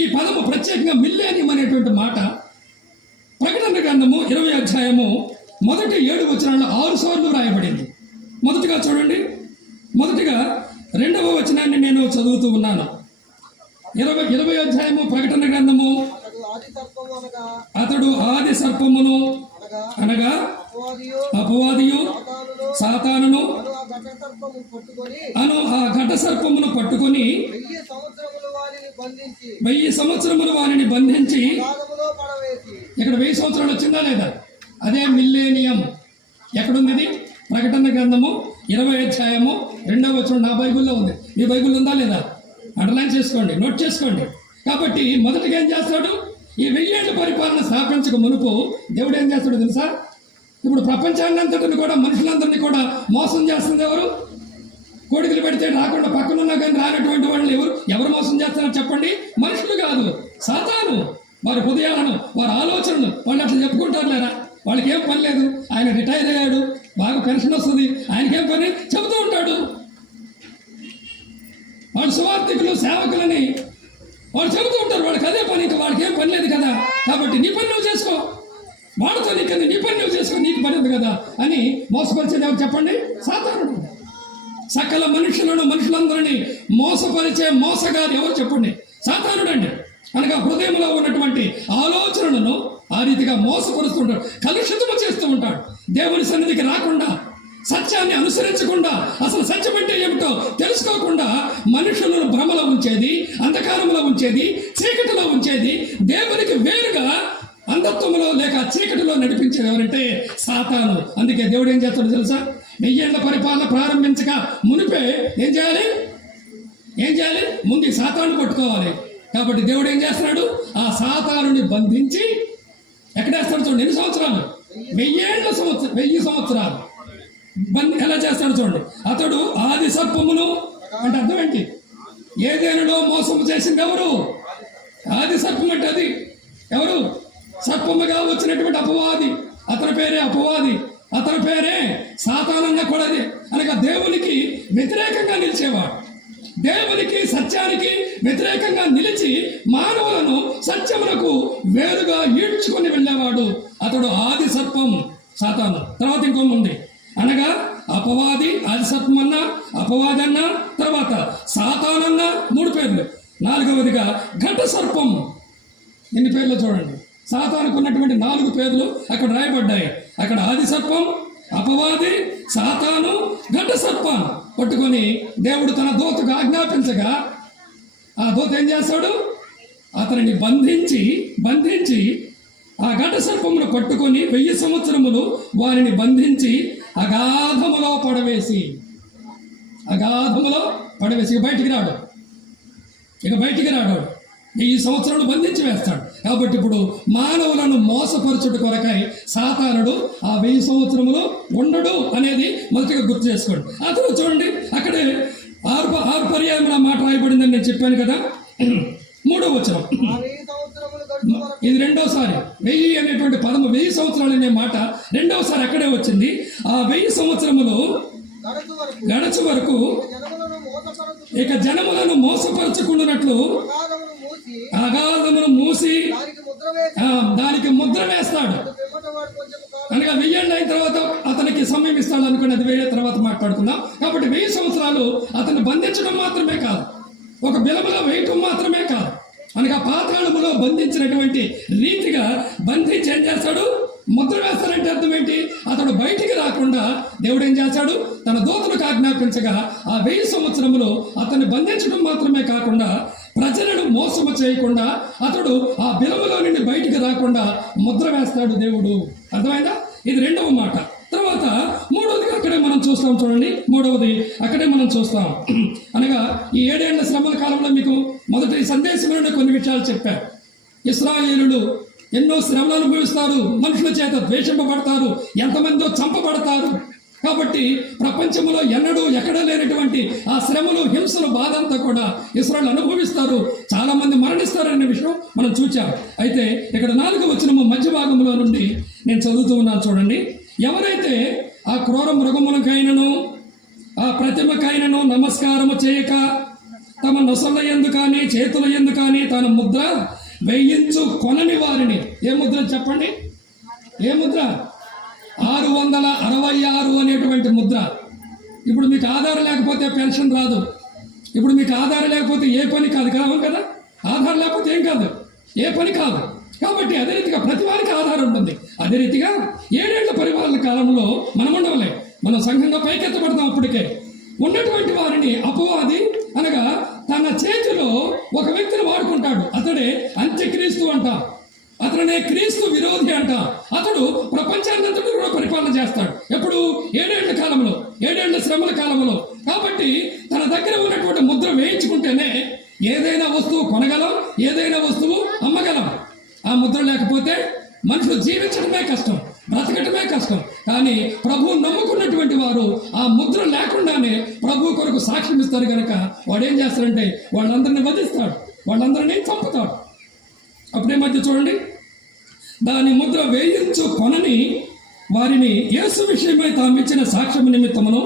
ఈ పదము ప్రత్యేకంగా మిల్లేనియం అనేటువంటి మాట ప్రకటన గ్రంథము 20వ అధ్యాయము మొదటి 7 వచనాల్లో 6 సార్లు రాయబడింది. మొదటిగా చూడండి, మొదటిగా 2వ వచనాన్ని నేను చదువుతూ ఉన్నాను. 20వ అధ్యాయము ప్రకటన గ్రంథము. అతడు ఆది సర్పమును అనగా అపవాదియు సాతానును అను ఆ ఘట సర్పమును పట్టుకొని 1000 సంవత్సరములు వారిని బంధించి. ఇక్కడ 1000 సంవత్సరాలు వచ్చిందా లేదా? అదే మిల్లేనియం. ఎక్కడుంది ఇది? ప్రకటన గ్రంథము 20వ అధ్యాయము 2వ వచనం నా బైబిల్లో ఉంది. మీ బైబిల్ ఉందా లేదా? అండర్లైన్ చేసుకోండి, నోట్ చేసుకోండి. కాబట్టి మొదటిగా ఏం చేస్తాడు? ఈ 1000 ఏళ్ళ పరిపాలన స్థాపించక మునుపు దేవుడు ఏం చేస్తాడు తెలుసా? ఇప్పుడు ప్రపంచాన్ని అంతటిని కూడా మనుషులందరినీ కూడా మోసం చేస్తుంది ఎవరు? కోడికలు పెడితే రాకుండా పక్కనున్నా కానీ రానటువంటి వాళ్ళు ఎవరు మోసం చేస్తారో చెప్పండి? మనుషులు కాదు, సాతాను. వారి హృదయాలను, వారి ఆలోచనలు వాళ్ళు అట్లా చెప్పుకుంటారు లేరా? వాళ్ళకి ఏం పని లేదు. ఆయన రిటైర్ అయ్యాడు, బాగా పెన్షన్ వస్తుంది, ఆయనకేం పని చెబుతూ ఉంటాడు. వాళ్ళు సువార్థికులు, సేవకులని వాళ్ళు చెబుతూ ఉంటారు. వాళ్ళకి అదే పని, ఇంకా వాళ్ళకి ఏం పని లేదు కదా. కాబట్టి నీ పని నువ్వు చేసుకో, వాడితో నీకు నీ పని నువ్వు చేసుకో, నీకు పని ఉంది కదా అని మోసపరిచేది ఎవరు చెప్పండి? సాతానుడు. సకల మనుషులందరినీ మోసపరిచే మోసగారు ఎవరు చెప్పండి? సాతానుడు అండి. అనగా హృదయంలో ఉన్నటువంటి ఆలోచనలను ఆ రీతిగా మోసపరుస్తుంటాడు, కలుషితము చేస్తూ ఉంటాడు. దేవుని సన్నిధికి రాకుండా, సత్యాన్ని అనుసరించకుండా, అసలు సత్యం అంటే ఏమిటో తెలుసుకోకుండా మనుషులను భ్రమలో ఉంచేది, అంధకారంలో ఉంచేది, చీకటిలో ఉంచేది, దేవునికి వేరుగా అంధత్వంలో లేక చీకటిలో నడిపించేది ఎవరంటే సాతాను. అందుకే దేవుడు ఏం చేస్తాడో తెలుసా? 1000 ఏళ్ల పరిపాలన ప్రారంభించక మునిపే ఏం చేయాలి? ముందు ఈ సాతాను పట్టుకోవాలి. కాబట్టి దేవుడు ఏం చేస్తున్నాడు? ఆ సాతానుని బంధించి ఎక్కడేస్తాడు చూడండి. ఎన్ని సంవత్సరాలు? 1000 సంవత్సరాలు ఎలా చేస్తాడు చూడండి. అతడు ఆది సర్పమును, అంటే అర్థం ఏంటి? ఏదేనులో మోసము చేసింది ఎవరు? ఆది సర్పం అంటే అది ఎవరు? సర్పముగా వచ్చినటువంటి అపవాది. అతని పేరే అపవాది, అతని పేరే సాతానన్న కూడా. అది అనగా దేవునికి వ్యతిరేకంగా నిలిచేవాడు, దేవునికి సత్యానికి వ్యతిరేకంగా నిలిచి మానవులను సత్యమునకు వేరుగా ఈడ్చుకొని వెళ్ళేవాడు. అతడు ఆది సర్పం, సాతాను. తర్వాత ఇంకొన్ని ఉంది, అనగా అపవాది, ఆది సర్పం అన్న, అపవాది అన్న, తర్వాత సాతానన్న, 3 పేర్లు. 4వదిగా ఘట సర్పం. ఎన్ని పేర్లు చూడండి. సాతానుకు ఉన్నటువంటి 4 పేర్లు అక్కడ రాయబడ్డాయి. అక్కడ ఆది సర్పం, అపవాది, సాతాను, ఘట సర్పం పట్టుకొని దేవుడు తన దూతకు ఆజ్ఞాపించగా ఆ దూత ఏం చేస్తాడు? అతనిని బంధించి ఆ ఘట సర్పమును పట్టుకొని 1000 సంవత్సరములు వారిని బంధించి అగాధములో పడవేసి ఇక బయటికి రాడు. 1000 సంవత్సరాలు బంధించి వేస్తాడు. కాబట్టి ఇప్పుడు మానవులను మోసపరచుట కొరకై సాతానుడు ఆ 1000 సంవత్సరములు ఉండడు అనేది మొదటిగా గుర్తు చేసుకోండి. ఆ తర్వాత చూడండి, అక్కడే 6 పర్యాయం ఆ మాట రాయబడిందని నేను చెప్పాను కదా. 3వ వచనం, ఇది రెండోసారి 1000 అనేటువంటి పదము, 1000 సంవత్సరాలు అనే మాట రెండవసారి అక్కడే వచ్చింది. ఆ 1000 సంవత్సరములు గడచు వరకు ఇక జనములను మోసపరచుకున్నట్లు అగాధమును మూసి దానికి ముద్ర వేస్తాడు. అనగా 1000 ఏళ్ళు అయిన తర్వాత అతనికి సమయం ఇస్తాడు అనుకుని అది 1000 తర్వాత మాట్లాడుకుందాం. కాబట్టి 1000 సంవత్సరాలు అతన్ని బంధించడం మాత్రమే కాదు, ఒక బిలములో వేయటం మాత్రమే కాదు, అనగా పాతాళములో బంధించినటువంటి రీతిగా బంధించి ఏం చేస్తాడు? ముద్ర వేస్తాడంటే అర్థం ఏంటి? అతడు బయటికి రాకుండా దేవుడు ఏం చేస్తాడు? తన దూతలకు ఆజ్ఞాపించగా ఆ 1000 సంవత్సరములు అతన్ని బంధించడం మాత్రమే కాకుండా ప్రజలను మోసము చేయకుండా అతడు ఆ బిలములో నుండి బయటికి రాకుండా ముద్ర వేస్తాడు దేవుడు. అర్థమైందా? ఇది 2వ మాట. తర్వాత 3వది అక్కడే మనం చూస్తాం చూడండి. 3వది అక్కడే మనం చూస్తాం. అనగా ఈ 7 ఏళ్ల శ్రమల కాలంలో మీకు మొదటి సందేశంలోనే కొన్ని విషయాలు చెప్పారు. ఇశ్రాయేలులు ఎన్నో శ్రమలు అనుభవిస్తారు, మనుషుల చేత ద్వేషింపబడతారు, ఎంతమందో చంపబడతారు. కాబట్టి ప్రపంచంలో ఎక్కడా లేనటువంటి ఆ శ్రమలు, హింసలు, బాధ అంతా కూడా ఇశ్రాయేలు అనుభవిస్తారు. చాలా మంది మరణిస్తారనే విషయం మనం చూచాం. అయితే ఇక్కడ 4వ వచనము మధ్య భాగంలో నుండి నేను చదువుతూ ఉన్నాను చూడండి. ఎవరైతే ఆ క్రూర మృగములకైనను ఆ ప్రతిమకైనను నమస్కారము చేయక తమ నొసళ్ళ యందు కానీ చేతుల యందు కానీ తన ముద్ర వేయించు కొనని వారిని, ఏ ముద్ర చెప్పండి? ఏ ముద్ర? 666 అనేటువంటి ముద్ర. ఇప్పుడు మీకు ఆధారం లేకపోతే పెన్షన్ రాదు, ఇప్పుడు మీకు ఆధారం లేకపోతే ఏ పని కాదు కదా. ఆధారం లేకపోతే ఏం కాదు, ఏ పని కాదు. కాబట్టి అదే రీతిగా ప్రతి వారికి ఆధారం ఉంటుంది. అదే రీతిగా 7 ఏళ్ల పరిపాలన కాలంలో మనం ఉండవలే, మనం సంఘంగా పైకెత్తబడతాం. అప్పటికే ఉన్నటువంటి వారిని అపవాది అనగా తన చేతిలో ఒక వ్యక్తిని వాడుకుంటాడు. అతడే అంత్యక్రీస్తు అంట, అతనే క్రీస్తు విరోధి అంట. అతడు ప్రపంచాన్నంతటి కూడా పరిపాలన చేస్తాడు. ఎప్పుడు? 7 ఏళ్ల కాలంలో, 7 ఏళ్ల శ్రమల కాలంలో. కాబట్టి తన దగ్గర ఉన్నటువంటి ముద్ర వేయించుకుంటేనే ఏదైనా వస్తువు కొనగలం, ఏదైనా వస్తువు అమ్మగలం. ఆ ముద్ర లేకపోతే మనుషులు జీవించడమే కష్టం. బ్రతకటమే కష్టం. కానీ ప్రభువు నమ్ముకున్నటువంటి వారు ఆ ముద్ర లేకుండానే ప్రభు కొరకు సాక్ష్యం ఇస్తారు కనుక వాడు ఏం చేస్తాడంటే వాళ్ళందరినీ వధిస్తాడు, వాళ్ళందరినీ చంపుతాడు. అప్పుడే మధ్య చూడండి, దాని ముద్ర వేయించు కొనని వారిని యేసు విషయమై తాము ఇచ్చిన సాక్ష్యము నిమిత్తమును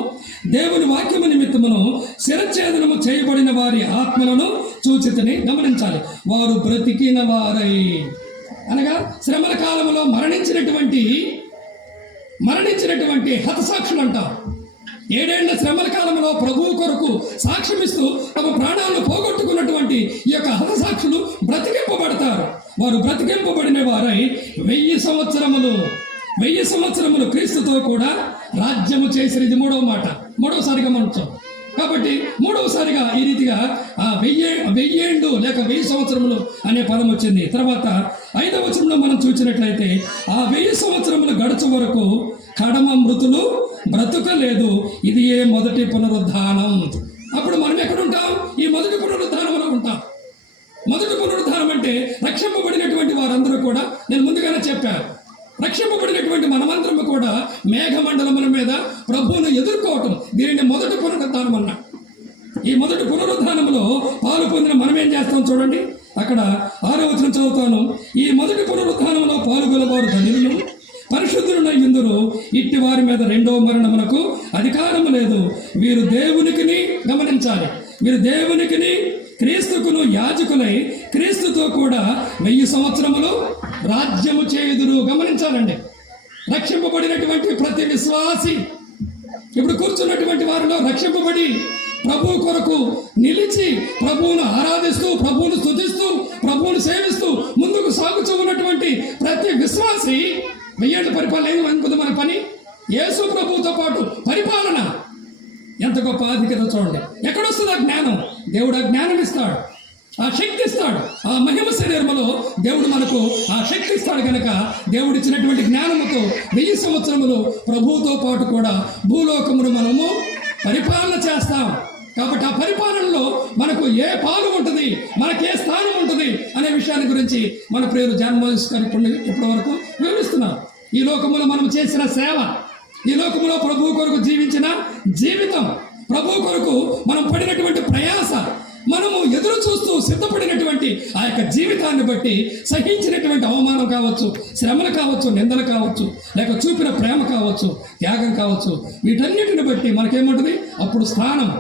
దేవుని వాక్యము నిమిత్తమును శిరఛేదనము చేయబడిన వారి ఆత్మలను చూచితని గమనించాలి. వారు బ్రతికిన వారై అనగా శ్రమల కాలంలో మరణించినటువంటి హతసాక్షులు అంటారు. 7 ఏళ్ల శ్రమల కాలంలో ప్రభువు కొరకు సాక్ష్యమిస్తూ తమ ప్రాణాలను పోగొట్టుకున్నటువంటి ఈ యొక్క హతసాక్షులు బ్రతికింపబడతారు. వారు బ్రతికింపబడిన వారై 1000 సంవత్సరములు క్రీస్తుతో కూడా రాజ్యము చేసినది మూడవసారిగా మనొచ్చాం. కాబట్టి మూడవసారిగా ఈ రీతిగా 1000 ఏళ్ళు లేక 1000 సంవత్సరములు అనే పదం వచ్చింది. తర్వాత 5వ వచనంలో మనం చూసినట్లయితే ఆ 1000 సంవత్సరములు గడుచు వరకు కడమ మృతులు బ్రతుకలేదు, ఇది ఏ మొదటి పునరుద్ధానం. అప్పుడు మనం ఎక్కడుంటాం? ఈ మొదటి పునరుద్ధానంలో ఉంటాం. మొదటి పునరుద్ధానం అంటే రక్షింపబడినటువంటి వారందరూ కూడా, నేను ముందుగానే చెప్పాను, రక్షింపబడినటువంటి మనమందరం కూడా మేఘమండలముల మీద ప్రభువును ఎదుర్కోవటం, దీనిని మొదటి పునరుద్ధానం అన్నా. ఈ మొదటి పునరుద్ధానంలో పాలు పొందిన మనం ఏం చేస్తాం చూడండి. అక్కడ 6వ వచనం చదువుతాను. ఈ మొదటి పునరుద్ధానంలో పాల్గొనవారు ధన్యులు, పరిశుద్ధులై ఇందురు, ఇట్టి వారి మీద రెండవ మరణమునకు అధికారము లేదు. వీరు దేవునికిని, గమనించాలి, వీరు దేవునికిని క్రీస్తుకును యాజకులై క్రీస్తుతో కూడా 1000 సంవత్సరములు రాజ్యము చేయుదురు. గమనించాలండి, రక్షింపబడినటువంటి ప్రతి విశ్వాసి ఇప్పుడు కూర్చున్నటువంటి వారిలో రక్షింపబడి ప్రభు కొరకు నిలిచి ప్రభువును ఆరాధిస్తూ, ప్రభువును స్తుతిస్తూ, ప్రభువును సేవిస్తూ ముందుకు సాగుతూ ఉన్నటువంటి ప్రతి విశ్వాసి 1000 ఏళ్ల పరిపాలన ఏమి అనుకుంది మన పని? యేసు ప్రభువుతో పాటు పరిపాలన. ఎంత గొప్ప ఆధిక్యత చూడండి. ఎక్కడొస్తుంది ఆ జ్ఞానం? దేవుడు ఆ జ్ఞానం ఇస్తాడు, ఆ శక్తి ఇస్తాడు. ఆ మహిమ శరీరములో దేవుడు మనకు ఆ శక్తి ఇస్తాడు కనుక దేవుడు ఇచ్చినటువంటి జ్ఞానముతో 1000 సంవత్సరములు ప్రభువుతో పాటు కూడా భూలోకమును మనము పరిపాలన చేస్తాం. కాబట్టి ఆ పరిపాలనలో మనకు ఏ పాలు ఉంటుంది, మనకే స్థానం ఉంటుంది అనే విషయాన్ని గురించి మన ప్రియులు జాన్ మోసెస్ గారు ఇప్పటి వరకు వివరిస్తున్నారు. ఈ లోకములో మనం చేసిన సేవ, ఈ లోకములో ప్రభువు కొరకు జీవించిన జీవితం, ప్రభువు కొరకు మనం పడినటువంటి ప్రయాస, మనము ఎదురు చూస్తూ సిద్ధపడినటువంటి ఆ యొక్క జీవితాన్ని బట్టి సహించినటువంటి అవమానం కావచ్చు, శ్రమలు కావచ్చు, నిందలు కావచ్చు, లేక చూపిన ప్రేమ కావచ్చు, త్యాగం కావచ్చు, వీటన్నిటిని బట్టి మనకేముంటుంది? అప్పుడు స్థానం.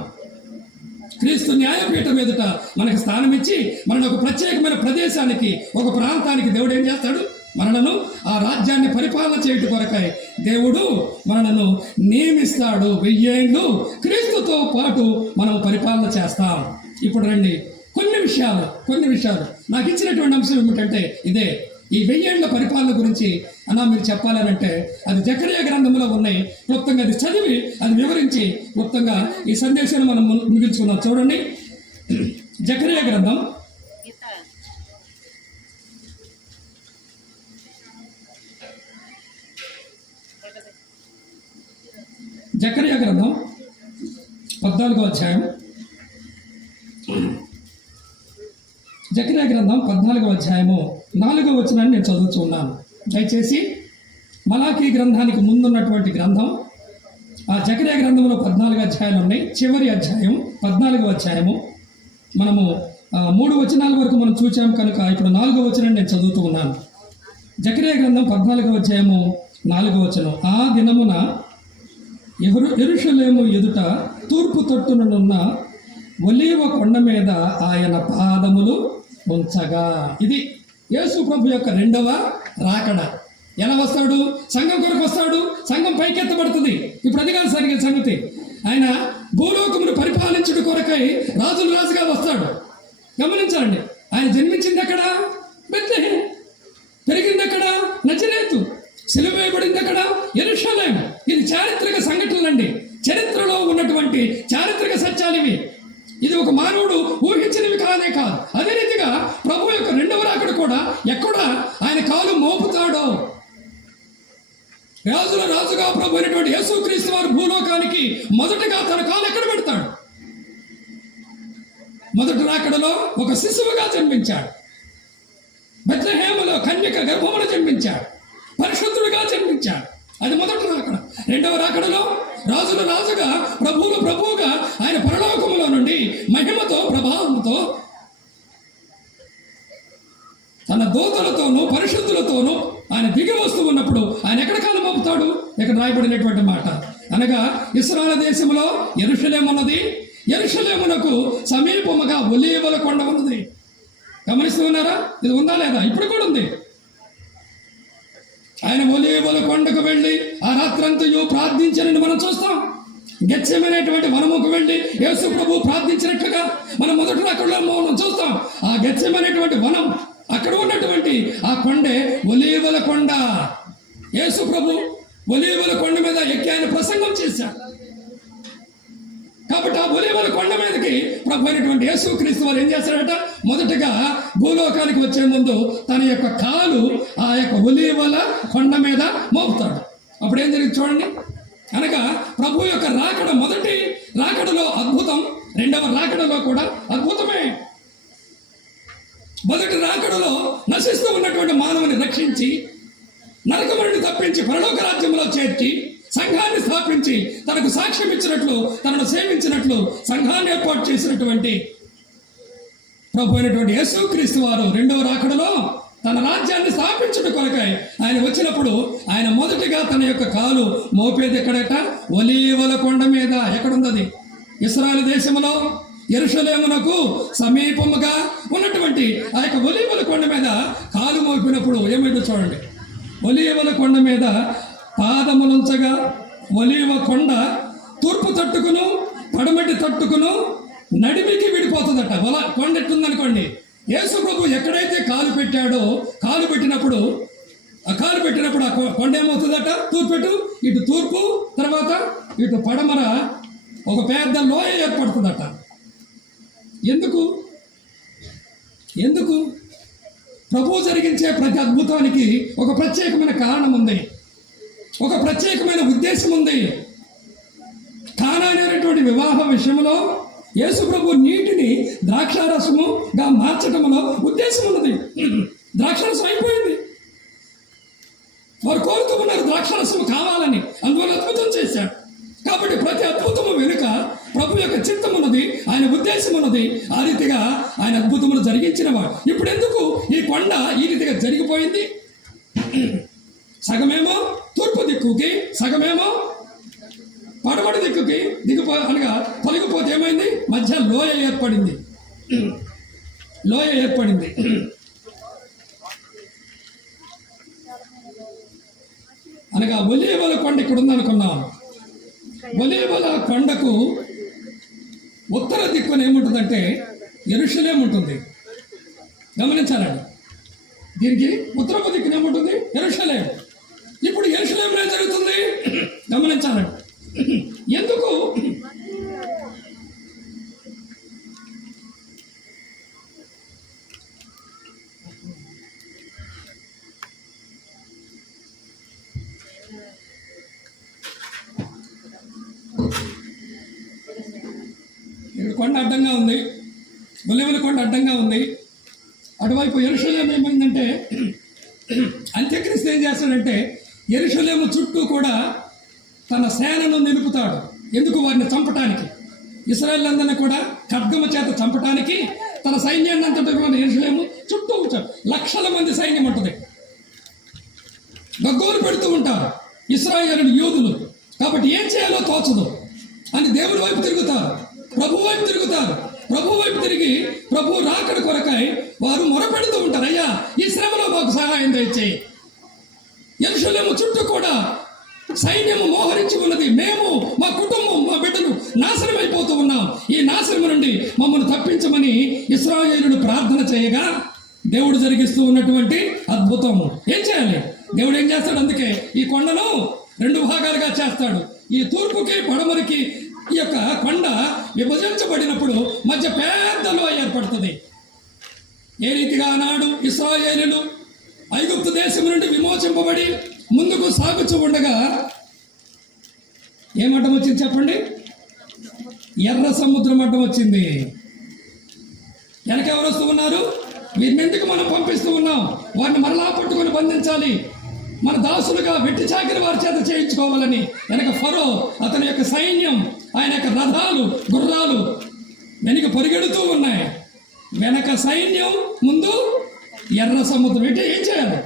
క్రీస్తు న్యాయపీఠం ఎదుట మనకి స్థానం ఇచ్చి మనను ఒక ప్రత్యేకమైన ప్రదేశానికి, ఒక ప్రాంతానికి దేవుడు ఏం చేస్తాడు? మనలను ఆ రాజ్యాన్ని పరిపాలన చేయటం కొరకై దేవుడు మనలను నియమిస్తాడు. 1000 ఏళ్ళు క్రీస్తుతో పాటు మనం పరిపాలన చేస్తాం. ఇప్పుడు రండి, కొన్ని విషయాలు నాకు ఇచ్చినటువంటి అంశం ఏమిటంటే ఇదే. ఈ 1000 ఏళ్ల పరిపాలన గురించి మీరు చెప్పాలనంటే అది జకరియా గ్రంథంలో ఉన్నాయి. క్లుప్తంగా అది చదివి అది వివరించి క్లుప్తంగా ఈ సందేశాన్ని మనం ముగించుకున్నాం. చూడండి, జకరియా గ్రంథం 14వ అధ్యాయం. జకరియా గ్రంథం 14వ అధ్యాయము 4వ వచనాన్ని నేను చదువుతూ ఉన్నాను. దయచేసి మలాకీ గ్రంథానికి ముందున్నటువంటి గ్రంథం, ఆ జకరియా గ్రంథంలో 14 అధ్యాయాలు ఉన్నాయి. చివరి అధ్యాయం 14వ అధ్యాయము. మనము 3 వచనాల వరకు మనం చూచాం కనుక ఇప్పుడు 4వ వచనాన్ని నేను చదువుతూ ఉన్నాను. జకరియా గ్రంథం 14వ అధ్యాయము 4వ వచనం. ఆ దినమున యెరూషలేము ఎదుట తూర్పు తట్టునున్న ఒలీవ కొండ మీద ఆయన పాదములు ఉంచగా. ఇది యేసు ప్రభు యొక్క రెండవ రాకడ. ఎలా వస్తాడు? సంఘం కొరకు వస్తాడు, సంఘం పైకెత్తబడుతుంది. ఇప్పుడు అది కాదు సరిగ్గా సంగతి. ఆయన భూలోకమును పరిపాలించుట కొరకై రాజుగా వస్తాడు. గమనించండి, ఆయన జన్మించింది ఎక్కడ? బెత్లెహేం. పెరిగింది ఎక్కడ? నజరేతు. సిలువ వేయబడింది ఎక్కడ? యెరూషలేము. ఇది చారిత్రక సంఘటనలండి, చరిత్రలో ఉన్నటువంటి చారిత్రక సత్యాలు ఇవి. ఇది ఒక మానవుడు ఊహించినవి కాదు. అదే రీతిగా ప్రభు యొక్క రెండవ రాకడ కూడా ఎక్కడ ఆయన కాలు మోపుతాడో, రాజుగా ప్రభు అయినటువంటి యేసుక్రీస్తు వారు భూలోకానికి మొదటగా తన కాలు ఎక్కడ పెడతాడు? మొదటి రాకడలో ఒక శిశువుగా జన్మించాడు. బెత్లెహేములో కన్యక గర్భమును జన్మించాడు. పరిశుద్ధుడుగా జన్మించాడు. అనుగ్రహించాడు. అది మొదటి రాకడ. రెండవ రాకడలో రాజుల రాజుగా, ప్రభువులు ప్రభువుగా ఆయన పరలోకములో నుండి మహిమతో ప్రభావంతో తన దూతలతోనూ పరిశుద్ధులతోనూ ఆయన దిగి వస్తూ ఉన్నప్పుడు ఆయన ఎక్కడ కాలం మోపుతాడు? ఇక్కడ రాయబడినటువంటి మాట అనగా ఇశ్రాయేలు దేశంలో యెరూషలేము ఉన్నది, యెరూషలేమునకు సమీపముగా ఒలీవల కొండ ఉన్నది. గమనిస్తూ ఉన్నారా? ఇది ఉందా లేదా? ఇప్పుడు కూడా ఉంది. ఆయన ఒలీవల కొండకు వెళ్ళి ఆ రాత్రంతయు ప్రార్థించారని మనం చూస్తాం. గెత్సెమనేటువంటి వనముకు వెళ్ళి యేసు ప్రభు ప్రార్థించినట్లుగా మనం మొదటి రాకడలో మనం చూస్తాం. ఆ గెత్సెమనేటువంటి వనం, అక్కడ ఉన్నటువంటి ఆ కొండే ఒలీవల కొండ. యేసు ప్రభు ఒలీవల కొండ మీద ఎక్కి ఆయన ప్రసంగం చేశాడు. కాబట్టి ఆ ఒలీవల కొండ మీదకి ప్రభు అయినటువంటి యేసు క్రీస్తు వారు ఏం చేస్తాడట? మొదటగా భూలోకానికి వచ్చే ముందు తన యొక్క కాలు ఆ యొక్క ఒలీవల కొండ మీద మోపుతాడు. అప్పుడు ఏం జరిగింది చూడండి. అనగా ప్రభు యొక్క రాకడ మొదటి రాకడలో అద్భుతం, రెండవ రాకడలో కూడా అద్భుతమే. మొదటి రాకడలో నశిస్తూ ఉన్నటువంటి మానవుని రక్షించి, నరకము నుండి తప్పించి పరలోక రాజ్యంలో చేర్చి, సంఘాన్ని స్థాపించి తనకు సాక్ష్యం ఇచ్చినట్లు, తనను సేవించినట్లు సంఘాన్ని ఏర్పాటు చేసినటువంటి ప్రభు అయినటువంటి యేసుక్రీస్తు వారు రెండవ రాకడలో తన రాజ్యాన్ని స్థాపించడం కొరకై ఆయన వచ్చినప్పుడు ఆయన మొదటిగా తన యొక్క కాలు మోపేది ఎక్కడట? ఒలీవల కొండ మీద. ఎక్కడుంది? ఇశ్రాయేలు దేశంలో యెరూషలేమునకు సమీపముగా ఉన్నటువంటి ఆ యొక్క ఒలీవల కొండ మీద కాలు మోపినప్పుడు ఏమైందో చూడండి. ఒలీవల కొండ మీద పాదములుంచగా ఒలీవ కొండ తూర్పు తట్టుకును పడమటి తట్టుకును నడిమికి విడిపోతుందట. కొండ ఎట్టుందనుకోండి, యేసు ప్రభు ఎక్కడైతే కాలు పెట్టాడో, కాలు పెట్టినప్పుడు ఆ కొండ ఏమవుతుందట? తూర్పెట్టు, ఇటు తూర్పు, తర్వాత ఇటు పడమర ఒక పెద్ద లోయ ఏర్పడుతుందట. ఎందుకు? ప్రభువు జరిగించే ప్రతి అద్భుతానికి ఒక ప్రత్యేకమైన కారణం ఉంది, ఒక ప్రత్యేకమైన ఉద్దేశం ఉంది. కానా అనేటువంటి వివాహ విషయంలో యేసు ప్రభు నీటిని ద్రాక్షారసముగా మార్చడంలో ఉద్దేశం ఉన్నది. ద్రాక్షారసం అయిపోయింది, వారు కోరుతూ ఉన్నారు ద్రాక్షారసం కావాలని, అందువల్ల అద్భుతం చేశాడు. కాబట్టి ప్రతి అద్భుతము వెనుక ప్రభు యొక్క చిత్తం ఉన్నది, ఆయన ఉద్దేశం ఉన్నది. ఆ రీతిగా ఆయన అద్భుతములు జరిగించినవాడు. ఇప్పుడు ఎందుకు ఈ కొండ ఈ రీతిగా జరిగిపోయింది? సగమేమో తూర్పు దిక్కుకి, సగమేమో పడమటి దిక్కుకి అనగా తొలగిపోతే ఏమైంది? మధ్య లోయ ఏర్పడింది. అనగా ఒలీవల కొండ ఇక్కడ ఉందనుకున్నాం. ఒలీవల కొండకు ఉత్తర దిక్కున ఏముంటుందంటే యెరూషలేము ఉంటుంది. గమనించాలండి, దీనికి ఉత్తర దిక్కున ఏముంటుంది? యెరూషలేము. ఇప్పుడు యెరూషలేములో ఏం జరుగుతుంది? గమనించాలండి. ఎందుకు? కొండ అడ్డంగా ఉంది, ఒలీవల కొండ అడ్డంగా ఉంది. అటువైపు యెరూషలేము ఏమైందంటే, అంత్యక్రీస్తు ఏం చేస్తాడంటే యెరూషలేము చుట్టూ కూడా తన సేనను నిలుపుతాడు. ఎందుకు? వారిని చంపటానికి, ఇశ్రాయేలులందరినీ కూడా ఖడ్గము చేత చంపటానికి తన సైన్యాన్ని అంతటా యెరూషలేము చుట్టూ ఉంచాడు. లక్షల మంది సైన్యం ఉంటుంది. గగ్గోలు పెడుతూ ఉంటారు ఇశ్రాయేలు యోధులు. కాబట్టి ఏం చేయాలో తోచదు అని దేవుడి వైపు తిరుగుతారు, ప్రభు వైపు తిరుగుతారు. ప్రభు వైపు తిరిగి ప్రభు రాకడ కొరకై వారు మొరపెడుతూ ఉంటారు, అయ్యా ఈ శ్రమలో మాకు సహాయం దయచేయి. యెరూషలేము చుట్టూ కూడా సైన్యము మోహరించి ఉన్నది. మేము, మా కుటుంబం, మా బిడ్డలు నాశనం అయిపోతూ ఉన్నాం. ఈ నాశనం నుండి మమ్మల్ని తప్పించమని ఇశ్రాయేలుడు ప్రార్థన చేయగా దేవుడు జరిగిస్తూ ఉన్నటువంటి అద్భుతము. ఏం చేయాలి? దేవుడు ఏం చేస్తాడు? అందుకే ఈ కొండను 2 భాగాలుగా చేస్తాడు. ఈ తూర్పుకి పడమరికి ఈ యొక్క కొండ విభజించబడినప్పుడు మధ్య పెద్ద లోయ ఏర్పడుతుంది. ఏ రీతిగా నాడు ఇశ్రాయేలులు ఐగుప్తు దేశం నుండి విమోచింపబడి ముందుకు సాగుతూ ఉండగా ఏ మఠం వచ్చింది చెప్పండి? ఎర్ర సముద్రం మఠం వచ్చింది. వెనకెవరు వస్తూ ఉన్నారు? వీరిని ఎందుకు మనం పంపిస్తూ ఉన్నాం? వారిని మరలా పట్టుకొని బంధించాలి. మన దాసులుగా వెట్టి చాకిరి వారి చేత చేయించుకోవాలని వెనక ఫరో, అతని యొక్క సైన్యం, ఆయన యొక్క రథాలు, గుర్రాలు వెనక పరిగెడుతూ ఉన్నాయి. వెనక సైన్యం, ముందు ఎర్ర సముద్రం. అంటే ఏం చేయాలి?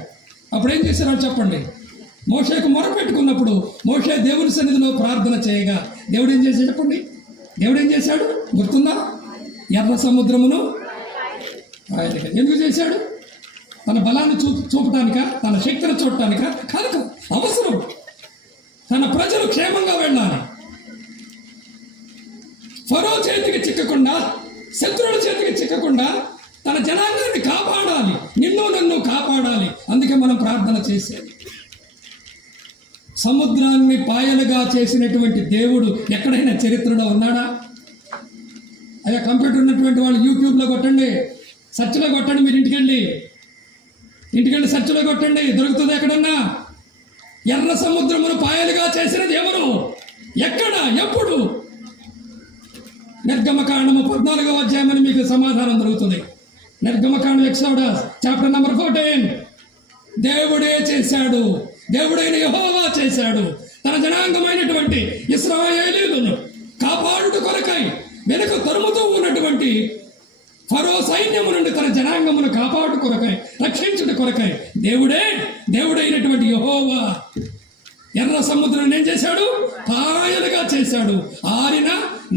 అప్పుడు ఏం చేశారో చెప్పండి. మోషేకు మొరపెట్టుకున్నప్పుడు మోషే దేవుని సన్నిధిలో ప్రార్థన చేయగా దేవుడు ఏం చేశాడు చెప్పండి? దేవుడు ఏం చేశాడు గుర్తుందా? ఎర్ర సముద్రమును ఆయనకి ఎందుకు చేశాడు? తన బలాన్ని చూపటానిక, తన శక్తిని చూడటానిక కాదు, అవసరం. తన ప్రజలు క్షేమంగా వెళ్ళాలి, ఫరో చేతికి చిక్కకుండా, శత్రువుల చేతికి చిక్కకుండా తన జనాంగాన్ని కాపాడాలి, నిన్ను నన్ను కాపాడాలి. అందుకే మనం ప్రార్థన చేసేది. సముద్రాన్ని పాయలుగా చేసినటువంటి దేవుడు ఎక్కడైనా చరిత్రలో ఉన్నాడా? అయ్యా, కంప్యూటర్ ఉన్నటువంటి వాళ్ళు యూట్యూబ్లో కొట్టండి, సెర్చ్లో కొట్టండి. మీరు ఇంటికెళ్ళి సెర్చ్లో కొట్టండి, దొరుకుతుంది ఎక్కడన్నా. ఎర్ర సముద్రమును పాయలుగా చేసినది ఎవరు? ఎక్కడ? ఎప్పుడు? నిర్గమకాండము 14వ అధ్యాయమని మీకు సమాధానం దొరుకుతుంది. నిర్గమకాండం ఎక్సోడస్ చాప్టర్ నెంబర్ 14. దేవుడే చేశాడు, దేవుడైన యెహోవా చేశాడు. తన జనాంగమైనటువంటి ఇశ్రాయేలీయులను కాపాడుట కొరకై వెనుక తరుముతూ ఉన్నటువంటి ఫరో సైన్యము నుండి తన జనాంగమును కాపాడు కొరకై, రక్షించుట కొరకై దేవుడైనటువంటి యెహోవా ఎర్ర సముద్రాన్ని ఏం చేశాడు? పాయలుగా చేశాడు, ఆరిన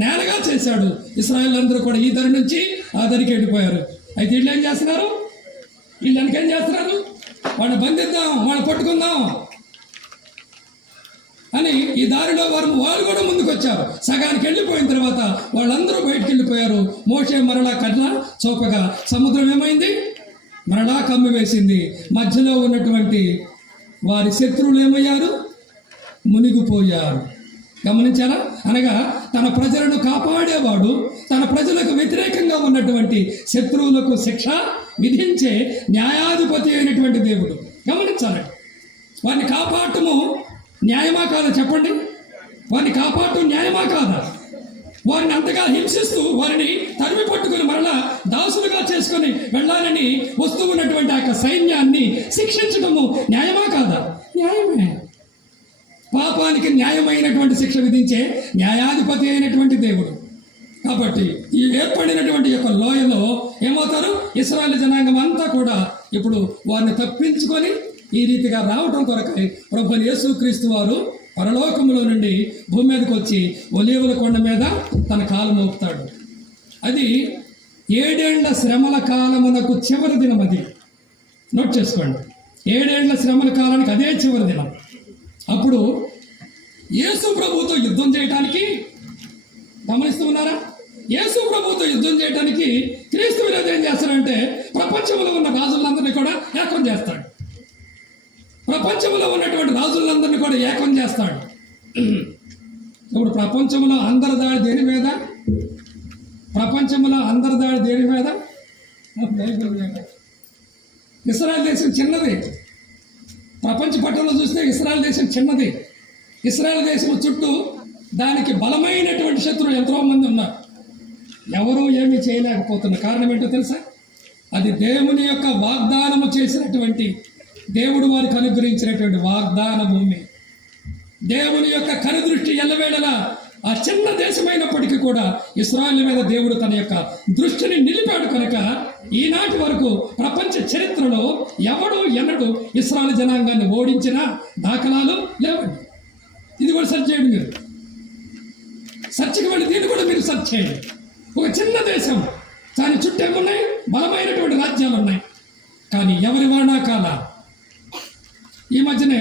నేలగా చేశాడు. ఇశ్రాయేల్ అందరూ కూడా ఈ దరి నుంచి ఆ దరికి వెళ్ళిపోయారు. అయితే వీళ్ళు ఏం చేస్తున్నారు? వీళ్ళు వెనకేం చేస్తున్నారు? వాడిని బంధిద్దాం, వాడిని పట్టుకుందాం అని ఈ దారిలో వాళ్ళు కూడా ముందుకు వచ్చారు. సగానికి వెళ్ళిపోయిన తర్వాత వాళ్ళందరూ బయటకు వెళ్ళిపోయారు. మోషే మరలా కళ్ళ చోపగా సముద్రం ఏమైంది? మరలా కమ్మి వేసింది. మధ్యలో ఉన్నటువంటి వారి శత్రువులు ఏమయ్యారు? మునిగిపోయారు. గమనించారా? అనగా తన ప్రజలను కాపాడేవాడు, తన ప్రజలకు వ్యతిరేకంగా ఉన్నటువంటి శత్రువులకు శిక్ష విధించే న్యాయాధిపతి అయినటువంటి దేవుడు. గమనించాలండి. వారిని కాపాడటము న్యాయమా కాదా చెప్పండి? వారిని కాపాడటం న్యాయమా కాదా? వారిని అంతగా హింసిస్తూ వారిని తరిమి పట్టుకుని మరలా దాసులుగా చేసుకొని వెళ్ళాలని వస్తూ ఉన్నటువంటి ఆ సైన్యాన్ని శిక్షించడము న్యాయమా కాదా? న్యాయమే. పాపానికి న్యాయమైనటువంటి శిక్ష విధించే న్యాయాధిపతి అయినటువంటి దేవుడు. కాబట్టి ఈ ఏర్పడినటువంటి యొక్క లోయలో ఏమవుతారు? ఇశ్రాయేలు జనాంగం అంతా కూడా ఇప్పుడు వారిని తప్పించుకొని ఈ రీతిగా రావటం కొరకై ప్రభువైన యేసుక్రీస్తు వారు పరలోకములో నుండి భూమి మీదకి వచ్చి ఒలీవల కొండ మీద తన కాలు మోపుతాడు. అది 7 ఏళ్ల శ్రమల కాలమునకు చివరి దినం. అది నోట్ చేసుకోండి. 7 ఏళ్ల శ్రమల కాలానికి అదే చివరి దినం. అప్పుడు యేసు ప్రభువుతో యుద్ధం చేయడానికి, గమనిస్తూ ఉన్నారా? యేసు ప్రభువుతో యుద్ధం చేయడానికి క్రీస్తు విరోధి ఏం చేస్తాడంటే ప్రపంచంలో ఉన్న రాజులందరినీ కూడా ఏకం చేస్తాడు. ప్రపంచంలో ఉన్నటువంటి రాజులందరినీ కూడా ఏకం చేస్తాడు. ఇప్పుడు ప్రపంచంలో అందరి దాడి దేని మీద? ప్రపంచంలో అందరి దాడి దేని మీద? ఇశ్రాయేల్ దేశం చిన్నది. ప్రపంచ పట్టణంలో చూస్తే ఇశ్రాయేల్ దేశం చిన్నది. ఇశ్రాయేల్ దేశం చుట్టూ దానికి బలమైనటువంటి శత్రువులు ఎంతో మంది ఉన్నారు. ఎవరూ ఏమీ చేయలేకపోతున్నారు. కారణం ఏంటో తెలుసా? అది దేవుని యొక్క వాగ్దానము చేసినటువంటి, దేవుడు వారికి అనుగ్రహించినటువంటి వాగ్దాన భూమి. దేవుని యొక్క కనుదృష్టి ఎల్లవేళలా ఆ చిన్న దేశమైనప్పటికీ కూడా ఇశ్రాయేలు మీద దేవుడు తన యొక్క దృష్టిని నిలిపాడు కనుక ఈనాటి వరకు ప్రపంచ చరిత్రలో ఎవడు ఎన్నడూ ఇశ్రాయేలు జనాంగాన్ని ఓడించిన దాఖలాలు లేవండి. ఇది కూడా సెర్చ్ చేయండి. మీరు సెర్చ్కి వెళ్ళి దీన్ని కూడా మీరు సెర్చ్ చేయండి. ఒక చిన్న దేశం, దాని చుట్టూ ఏమున్నాయి? బలమైనటువంటి రాజ్యాలు ఉన్నాయి. కానీ ఎవరి వర్ణాకాల ఈ మధ్యనే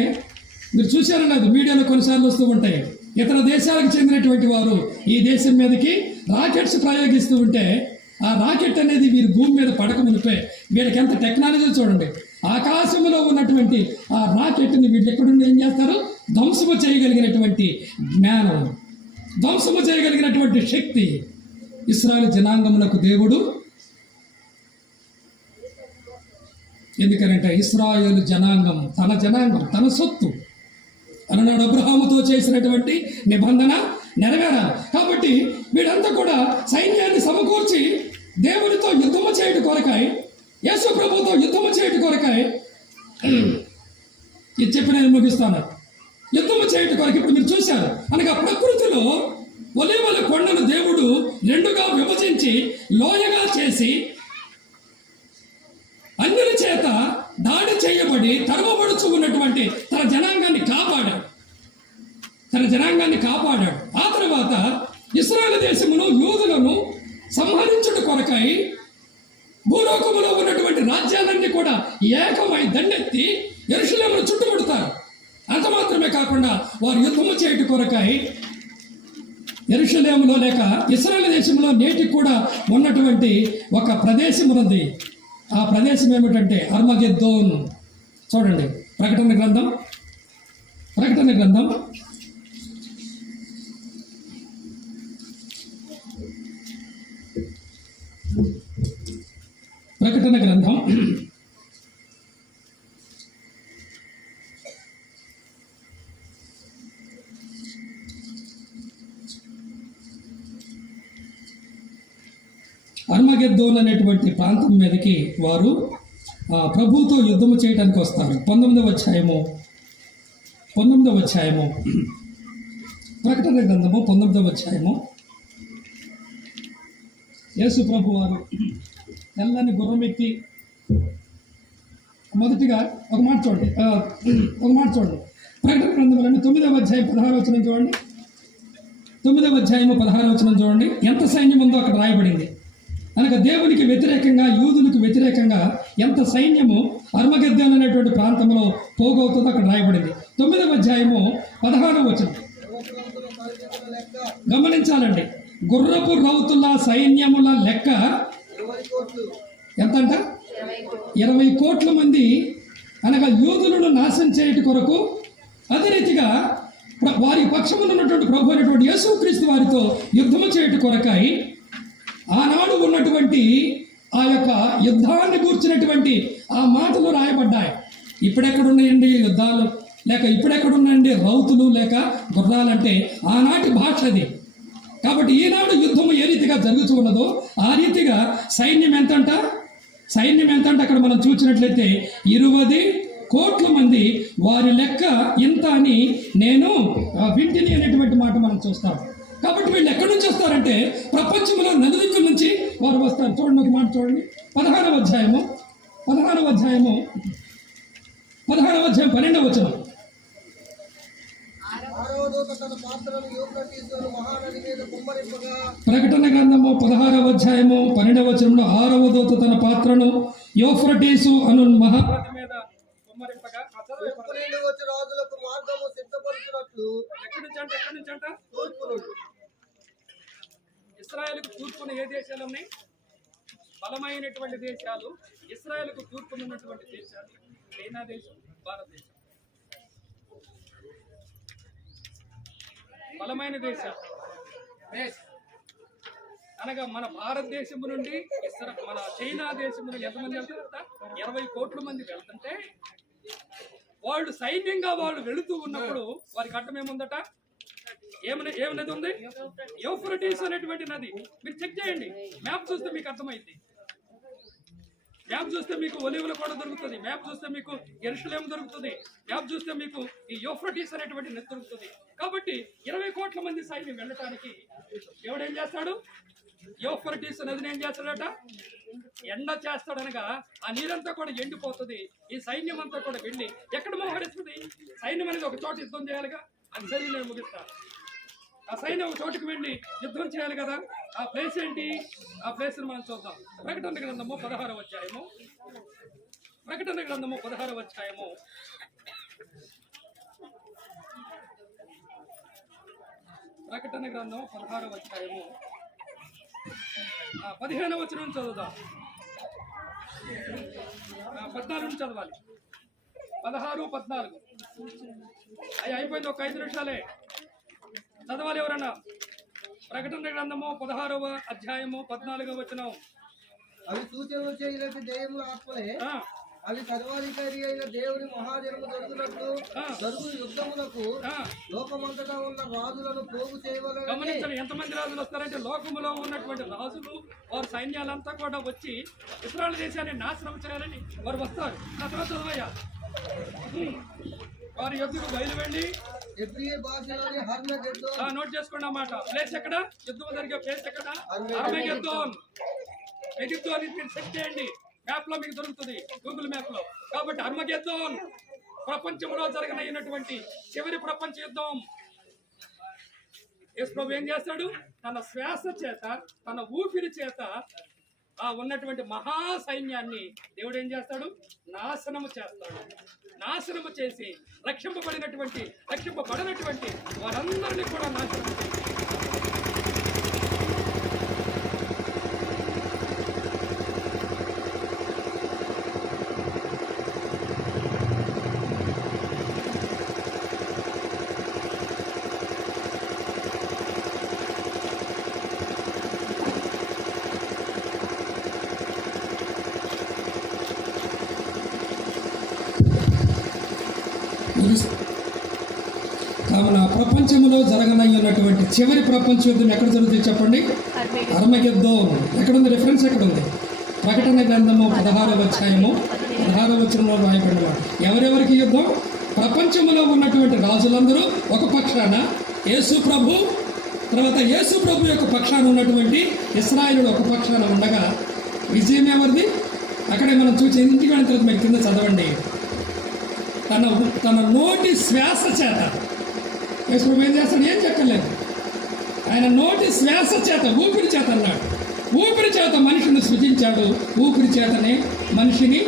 మీరు చూశారో లేదు, మీడియాలో కొన్నిసార్లు వస్తూ ఉంటాయి. ఇతర దేశాలకు చెందినటువంటి వారు ఈ దేశం మీదకి రాకెట్స్ ప్రయోగిస్తూ ఉంటే ఆ రాకెట్ అనేది వీరి భూమి మీద పడక మునిపే వీళ్ళకి ఎంత టెక్నాలజీ చూడండి. ఆకాశంలో ఉన్నటువంటి ఆ రాకెట్ని వీళ్ళు ఎక్కడుండి ఏం చేస్తారు? ధ్వంసము చేయగలిగినటువంటి జ్ఞానం, ధ్వంసము చేయగలిగినటువంటి శక్తి ఇశ్రాయేలు జనాంగమునకు దేవుడు. ఎందుకనంటే ఇశ్రాయేలు జనాంగం తన సొత్తు అన్నాడు. అబ్రహాముతో చేసినటువంటి నిబంధన నెరవేరాలి. కాబట్టి వీడంతా కూడా సైన్యాన్ని సమకూర్చి దేవునితో యుద్ధము చేయడం కొరకాయ, యేసు ప్రభుతో యుద్ధము చేయడం కొరకాయ ఇది చెప్పారు. నేను ముగిస్తాను. యుద్ధము చేయటం కొరకు ఇప్పుడు మీరు చూశారు. అనగా ప్రకృతిలో ఒలీవల కొండను దేవుడు రెండుగా విభజించి లోయగా చేసి అన్యుల చేత దాడి చేయబడి తరమబడుచు ఉన్నటువంటి తన జనాంగాన్ని కాపాడాడు. ఆ తర్వాత ఇశ్రాయేలు దేశమును యూదులను సంహరించుట కొరకై భూలోకములో ఉన్నటువంటి రాజ్యాలన్నీ కూడా ఏకమై దండెత్తి యెరూషలేమును చుట్టుముడతారు. అంత మాత్రమే కాకుండా వారు యుద్ధము చేయట కొరకై యెరూషలేములో లేక ఇశ్రాయేలు దేశంలో నేటికి కూడా ఉన్నటువంటి ఒక ప్రదేశం ఉన్నది. ఆ ప్రదేశం ఏమిటంటే అర్మగెద్దోన్. చూడండి ప్రకటన గ్రంథం ప్రకటన గ్రంథం 'అర్మగెద్దోన్' అనేటువంటి ప్రాంతం మీదకి వారు ప్రభువుతో యుద్ధము చేయడానికి వస్తారు. 19వ అధ్యాయము ప్రకటన గ్రంథము 19వ అధ్యాయము. యేసు ప్రభు వారు తెల్లని గుర్రం ఎక్కి మొదటిగా ఒక మాట చూడండి ప్రకటన గ్రంథంలోని 9వ అధ్యాయం 16వ వచనం చూడండి. 9వ అధ్యాయము 16వ వచనం చూడండి. ఎంత సైన్యం ఉందో అక్కడ రాయబడింది. అనగా దేవునికి వ్యతిరేకంగా యూదులకు వ్యతిరేకంగా ఎంత సైన్యము అర్మగెద్దోన్ అనేటువంటి ప్రాంతంలో పోగవుతుందో అక్కడ రాయబడింది. 9వ అధ్యాయము 16వ వచనం గమనించాలండి. గుర్రపు రౌతుల సైన్యముల లెక్క ఎంతంట? 20 కోట్ల మంది. అనగా యూదులను నాశనం చేయట కొరకు, అదే రీతిగా వారి పక్షమున ఉన్నటువంటి ప్రభు అయినటువంటి యేసుక్రీస్తు వారితో యుద్ధము చేయట కొరకై ఆనాడు ఉన్నటువంటి ఆ యొక్క యుద్ధాన్ని గూర్చినటువంటి ఆ మాటలు రాయబడ్డాయి. ఇప్పుడెక్కడున్నాయండి యుద్ధాలు, లేక ఇప్పుడెక్కడున్నాయండి రౌతులు లేక గుర్రాలంటే ఆనాటి భాష అది. కాబట్టి ఈనాడు యుద్ధము ఏ రీతిగా జరుగుతూ ఉన్నదో ఆ రీతిగా సైన్యం ఎంతంట అక్కడ మనం చూసినట్లయితే 20 కోట్ల మంది. వారి లెక్క ఇంత అని నేను వింటిని అనేటువంటి మాట మనం చూస్తాం. కాబట్టి వీళ్ళు ఎక్కడి నుంచి వస్తారంటే ప్రపంచంలో నలుదిక్కుల నుంచి వారు వస్తారు. చూడండి ఒక మాట చూడండి. 16వ అధ్యాయం 12వ వచనం. ప్రకటన గ్రంథము 16వ అధ్యాయము 12వ వచనంలో 6వ దూత తన పాత్రను యూఫ్రటీసు అను మహానది మీద కుమ్మరింపగా రాజులకు మార్గము సిద్ధపరుచున్నట్లు ఎక్కడి నుంచి అంట ఇశ్రాయేలుకు తూర్పున ఏ దేశాలు ఉన్నాయి? బలమైనటువంటి దేశాలు. ఇశ్రాయేలుకు తూర్పున ఉన్నటువంటి దేశాలు చైనా దేశం, భారతదేశం. బలమైన దేశాలు అనగా మన భారతదేశం నుండి మన చైనా దేశం నుండి ఎంతమంది వెళ్తారంట? 20 కోట్ల మంది వెళ్తుంటే వాళ్ళు సైన్యంగా వాళ్ళు వెళుతూ ఉన్నప్పుడు వారికి అడ్డం ఏముందట? ఏమి నది ఉంది? యూఫ్రటీస్ అనేటువంటి నది. మీరు చెక్ చేయండి, మ్యాప్ చూస్తే మీకు అర్థమైంది. మ్యాప్ చూస్తే మీకు ఒలీవల కూడా దొరుకుతుంది, మ్యాప్ చూస్తే మీకు యెరూషలేము దొరుకుతుంది, మ్యాప్ చూస్తే మీకు ఈ యూఫ్రటీస్ అనేటువంటి నది దొరుకుతుంది. కాబట్టి 20 కోట్ల మంది సైన్యం వెళ్ళటానికి ఎవడేం చేస్తాడు? యూఫ్రటీస్ నదిని ఏం చేస్తాడట? ఎండ చేస్తాడనగా ఆ నీరంతా కూడా ఎండిపోతుంది. ఈ సైన్యం అంతా కూడా వెళ్ళి ఎక్కడ మోహరిస్తుంది? సైన్యం అనేది ఒక చోట యుద్ధం చేయాలిగా. అది సరే నేను ముగిస్తాను. ఆ సైన్యం ఒక చోటుకు వెళ్ళి యుద్ధం చేయాలి కదా. ఆ ప్లేస్ ఏంటి? ఆ ప్లేస్ మనం చూద్దాం. ప్రకటన గ్రంథము 16వ అధ్యాయము. ప్రకటన గ్రంథము 16వ అధ్యాయము 15వ వచనం చదువుదాం. 14 నుంచి చదవాలి. 16, 14 అవి అయిపోయింది. ఒక 5 నిమిషాలే చదవాలి ఎవరన్నా. ప్రకటన గ్రంథము 16వ అధ్యాయము 14వ వచనం. అవి సూచనలు చేయలేక దేవుని ఆత్మలే, అవి సర్వాధికారి అయిన దేవుని మహాజనము జరుగునట్లు జరుగు యుద్ధములకు లోకమంతటా ఉన్న రాజులను పోగు చేయవలెను. గమనించండి, ఎంతమంది రాజులు వస్తారంటే లోకములో ఉన్నటువంటి రాజులు వారి సైన్యాలంతా కూడా వచ్చి ఇశ్రాయేలు దేశాన్ని నాశనం చేయాలని వారు వస్తారు. తర్వాత చదవయ్యా వారి యొద్దకు బయలు వెళ్ళి ఎబ్రియే భాషలోని హర్మగెద్దోన్. నోట్ చేసుకోండి అన్నమాట. ప్లేస్ ఎక్కడ? యుద్ధం జరిగే ప్లేస్ ఎక్కడ? హర్మగెద్దోన్. ఎగిద్దోన్ అని మీరు సెట్ చేయండి, మ్యాప్ లో మీకు దొరుకుతుంది, గూగుల్ మ్యాప్ లో. కాబట్టి హర్మగెద్దోన్ ప్రపంచంలో జరగనైనటువంటి చివరి ప్రపంచ యుద్ధం. యేసు ప్రభు ఏం చేస్తాడు? తన శ్వాస చేత, తన ఊపిరి చేత ఆ ఉన్నటువంటి మహా సైన్యాన్ని దేవుడు ఏం చేస్తాడు? నాశనము చేస్తాడు. నాశనము చేసి రక్షింపబడినటువంటి వారందరినీ కూడా నాశనం చేస్తాడు. కావున ప్రపంచంలో జరగనయ్యున్నటువంటి చివరి ప్రపంచ యుద్ధం ఎక్కడ జరుగుతుంది చెప్పండి? హర్మగెద్దోన్. ఎక్కడుంది? రిఫరెన్స్ ఎక్కడుంది? ప్రకటన గ్రంథము 16వ అధ్యాయము 16వ వచనంలో రాయబడిన మాట. ఎవరెవరికి యుద్ధం? ప్రపంచంలో ఉన్నటువంటి రాజులందరూ ఒక పక్షాన, యేసు ప్రభు తర్వాత యేసు ప్రభు యొక్క పక్షాన ఉన్నటువంటి ఇశ్రాయేలుడు ఒక పక్షాన ఉండగా విజయం ఎవరిది? అక్కడే మనం చూసి ఇంటికి వెళ్ళిన తర్వాత మీరు కింద చదవండి. తన నోటి శ్వాస చేత యేసు ప్రభు ఏం చేస్తాడు? ఏం చెప్పలేదు. ఆయన నోటి శ్వాస చేత, ఊపిరి చేత అన్నాడు. ఊపిరి చేత మనిషిని సృజించాడు. ఊపిరి చేతనే మనిషిని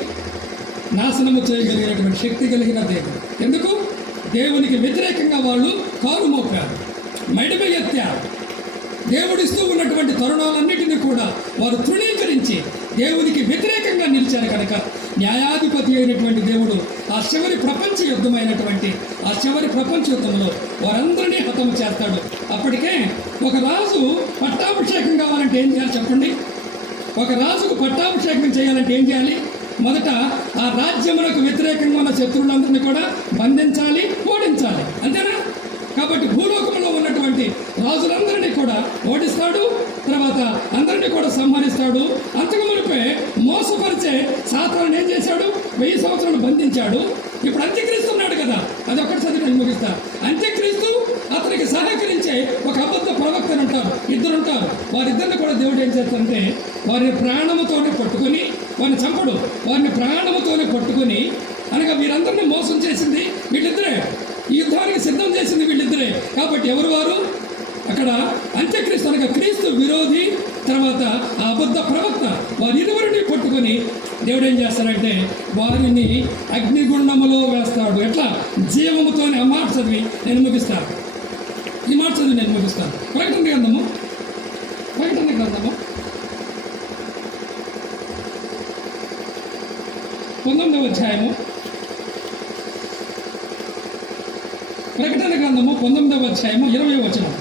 నాశనము చేయగలిగినటువంటి శక్తి కలిగిన దేవుడు. ఎందుకు? దేవునికి వ్యతిరేకంగా వాళ్ళు కారు మోపారు, మెడమ ఎత్తారు. దేవుడిస్తూ ఉన్నటువంటి తరుణాలన్నిటినీ కూడా వారు తృణీకరించి దేవునికి వ్యతిరేకంగా నిలిచారు కనుక న్యాయాధిపతి అయినటువంటి దేవుడు ఆ చివరి ప్రపంచ యుద్ధంలో వారందరినీ హతము చేస్తాడు. అప్పటికే ఒక రాజు పట్టాభిషేకం కావాలంటే ఏం చేయాలి చెప్పండి? ఒక రాజుకు పట్టాభిషేకం చేయాలంటే ఏం చేయాలి? మొదట ఆ రాజ్యములకు వ్యతిరేకంగా ఉన్న శత్రువులందరినీ కూడా బంధించాలి, ఓడించాలి. అంతేనా? కాబట్టి భూలోకంలో ఉన్నటువంటి రాజులందరినీ కూడా ఓడిస్తాడు, తర్వాత అందరినీ కూడా సంహరిస్తాడు. అంతకు మునిపే మోసపరిచే సాతానుని ఏం చేశాడు? 1000 సంవత్సరాలు బంధించాడు. ఇప్పుడు అంత్యక్రీస్తు ఉన్నాడు కదా, అది ఒకటి చదివి ముగిస్తా. అంత్యక్రీస్తు అతనికి సహకరించే ఒక అబద్ధ ప్రవక్తలు ఉంటారు, ఇద్దరు ఉంటారు. వారిద్దరిని కూడా దేవుడు ఏం చేస్తాడంటే వారిని ప్రాణముతోనే పట్టుకొని, వారిని చంపడు, వారిని ప్రాణముతోనే పట్టుకొని, అనగా వీరందరినీ మోసం చేసింది వీళ్ళిద్దరే, ఈ యుద్ధానికి సిద్ధం చేసింది వీళ్ళిద్దరే. కాబట్టి ఎవరు వారు? అక్కడ అంత్యక్రీస్తు అనగా క్రీస్తు విరోధి, తర్వాత ఆ అబద్ధ ప్రవక్త, వారిరువురిని పట్టుకొని దేవుడు ఏం చేస్తాడంటే వారిని అగ్నిగుండములో వేస్తాడు. ఎట్లా? జీవముతోనే. ఆ మాట చదివి నేను ముగిస్తాను. ఈ మాట చదివి నేను ముగిస్తాను. ప్రకటన గ్రంథము 19వ అధ్యాయము. ప్రకటన గ్రంథము 19వ అధ్యాయము 20వ వచనం.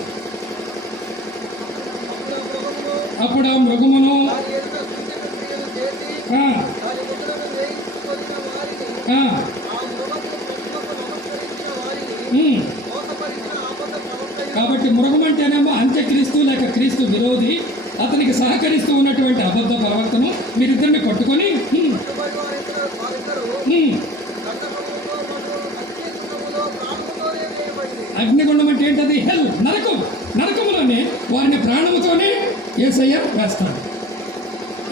అప్పుడు ఆ మృగమును కాబట్టి మృగం అంటేనేమో అంత్యక్రీస్తు లేక క్రీస్తు విరోధి, అతనికి సహకరిస్తూ ఉన్నటువంటి అబద్ధ ప్రవర్తన. మీరిద్దరిని పట్టుకొని అగ్నిగుండం అంటే ఏంటది? హెల్, నరకములోనే వారిని ప్రాణముతోనే యేసయ్య వేస్తాడు.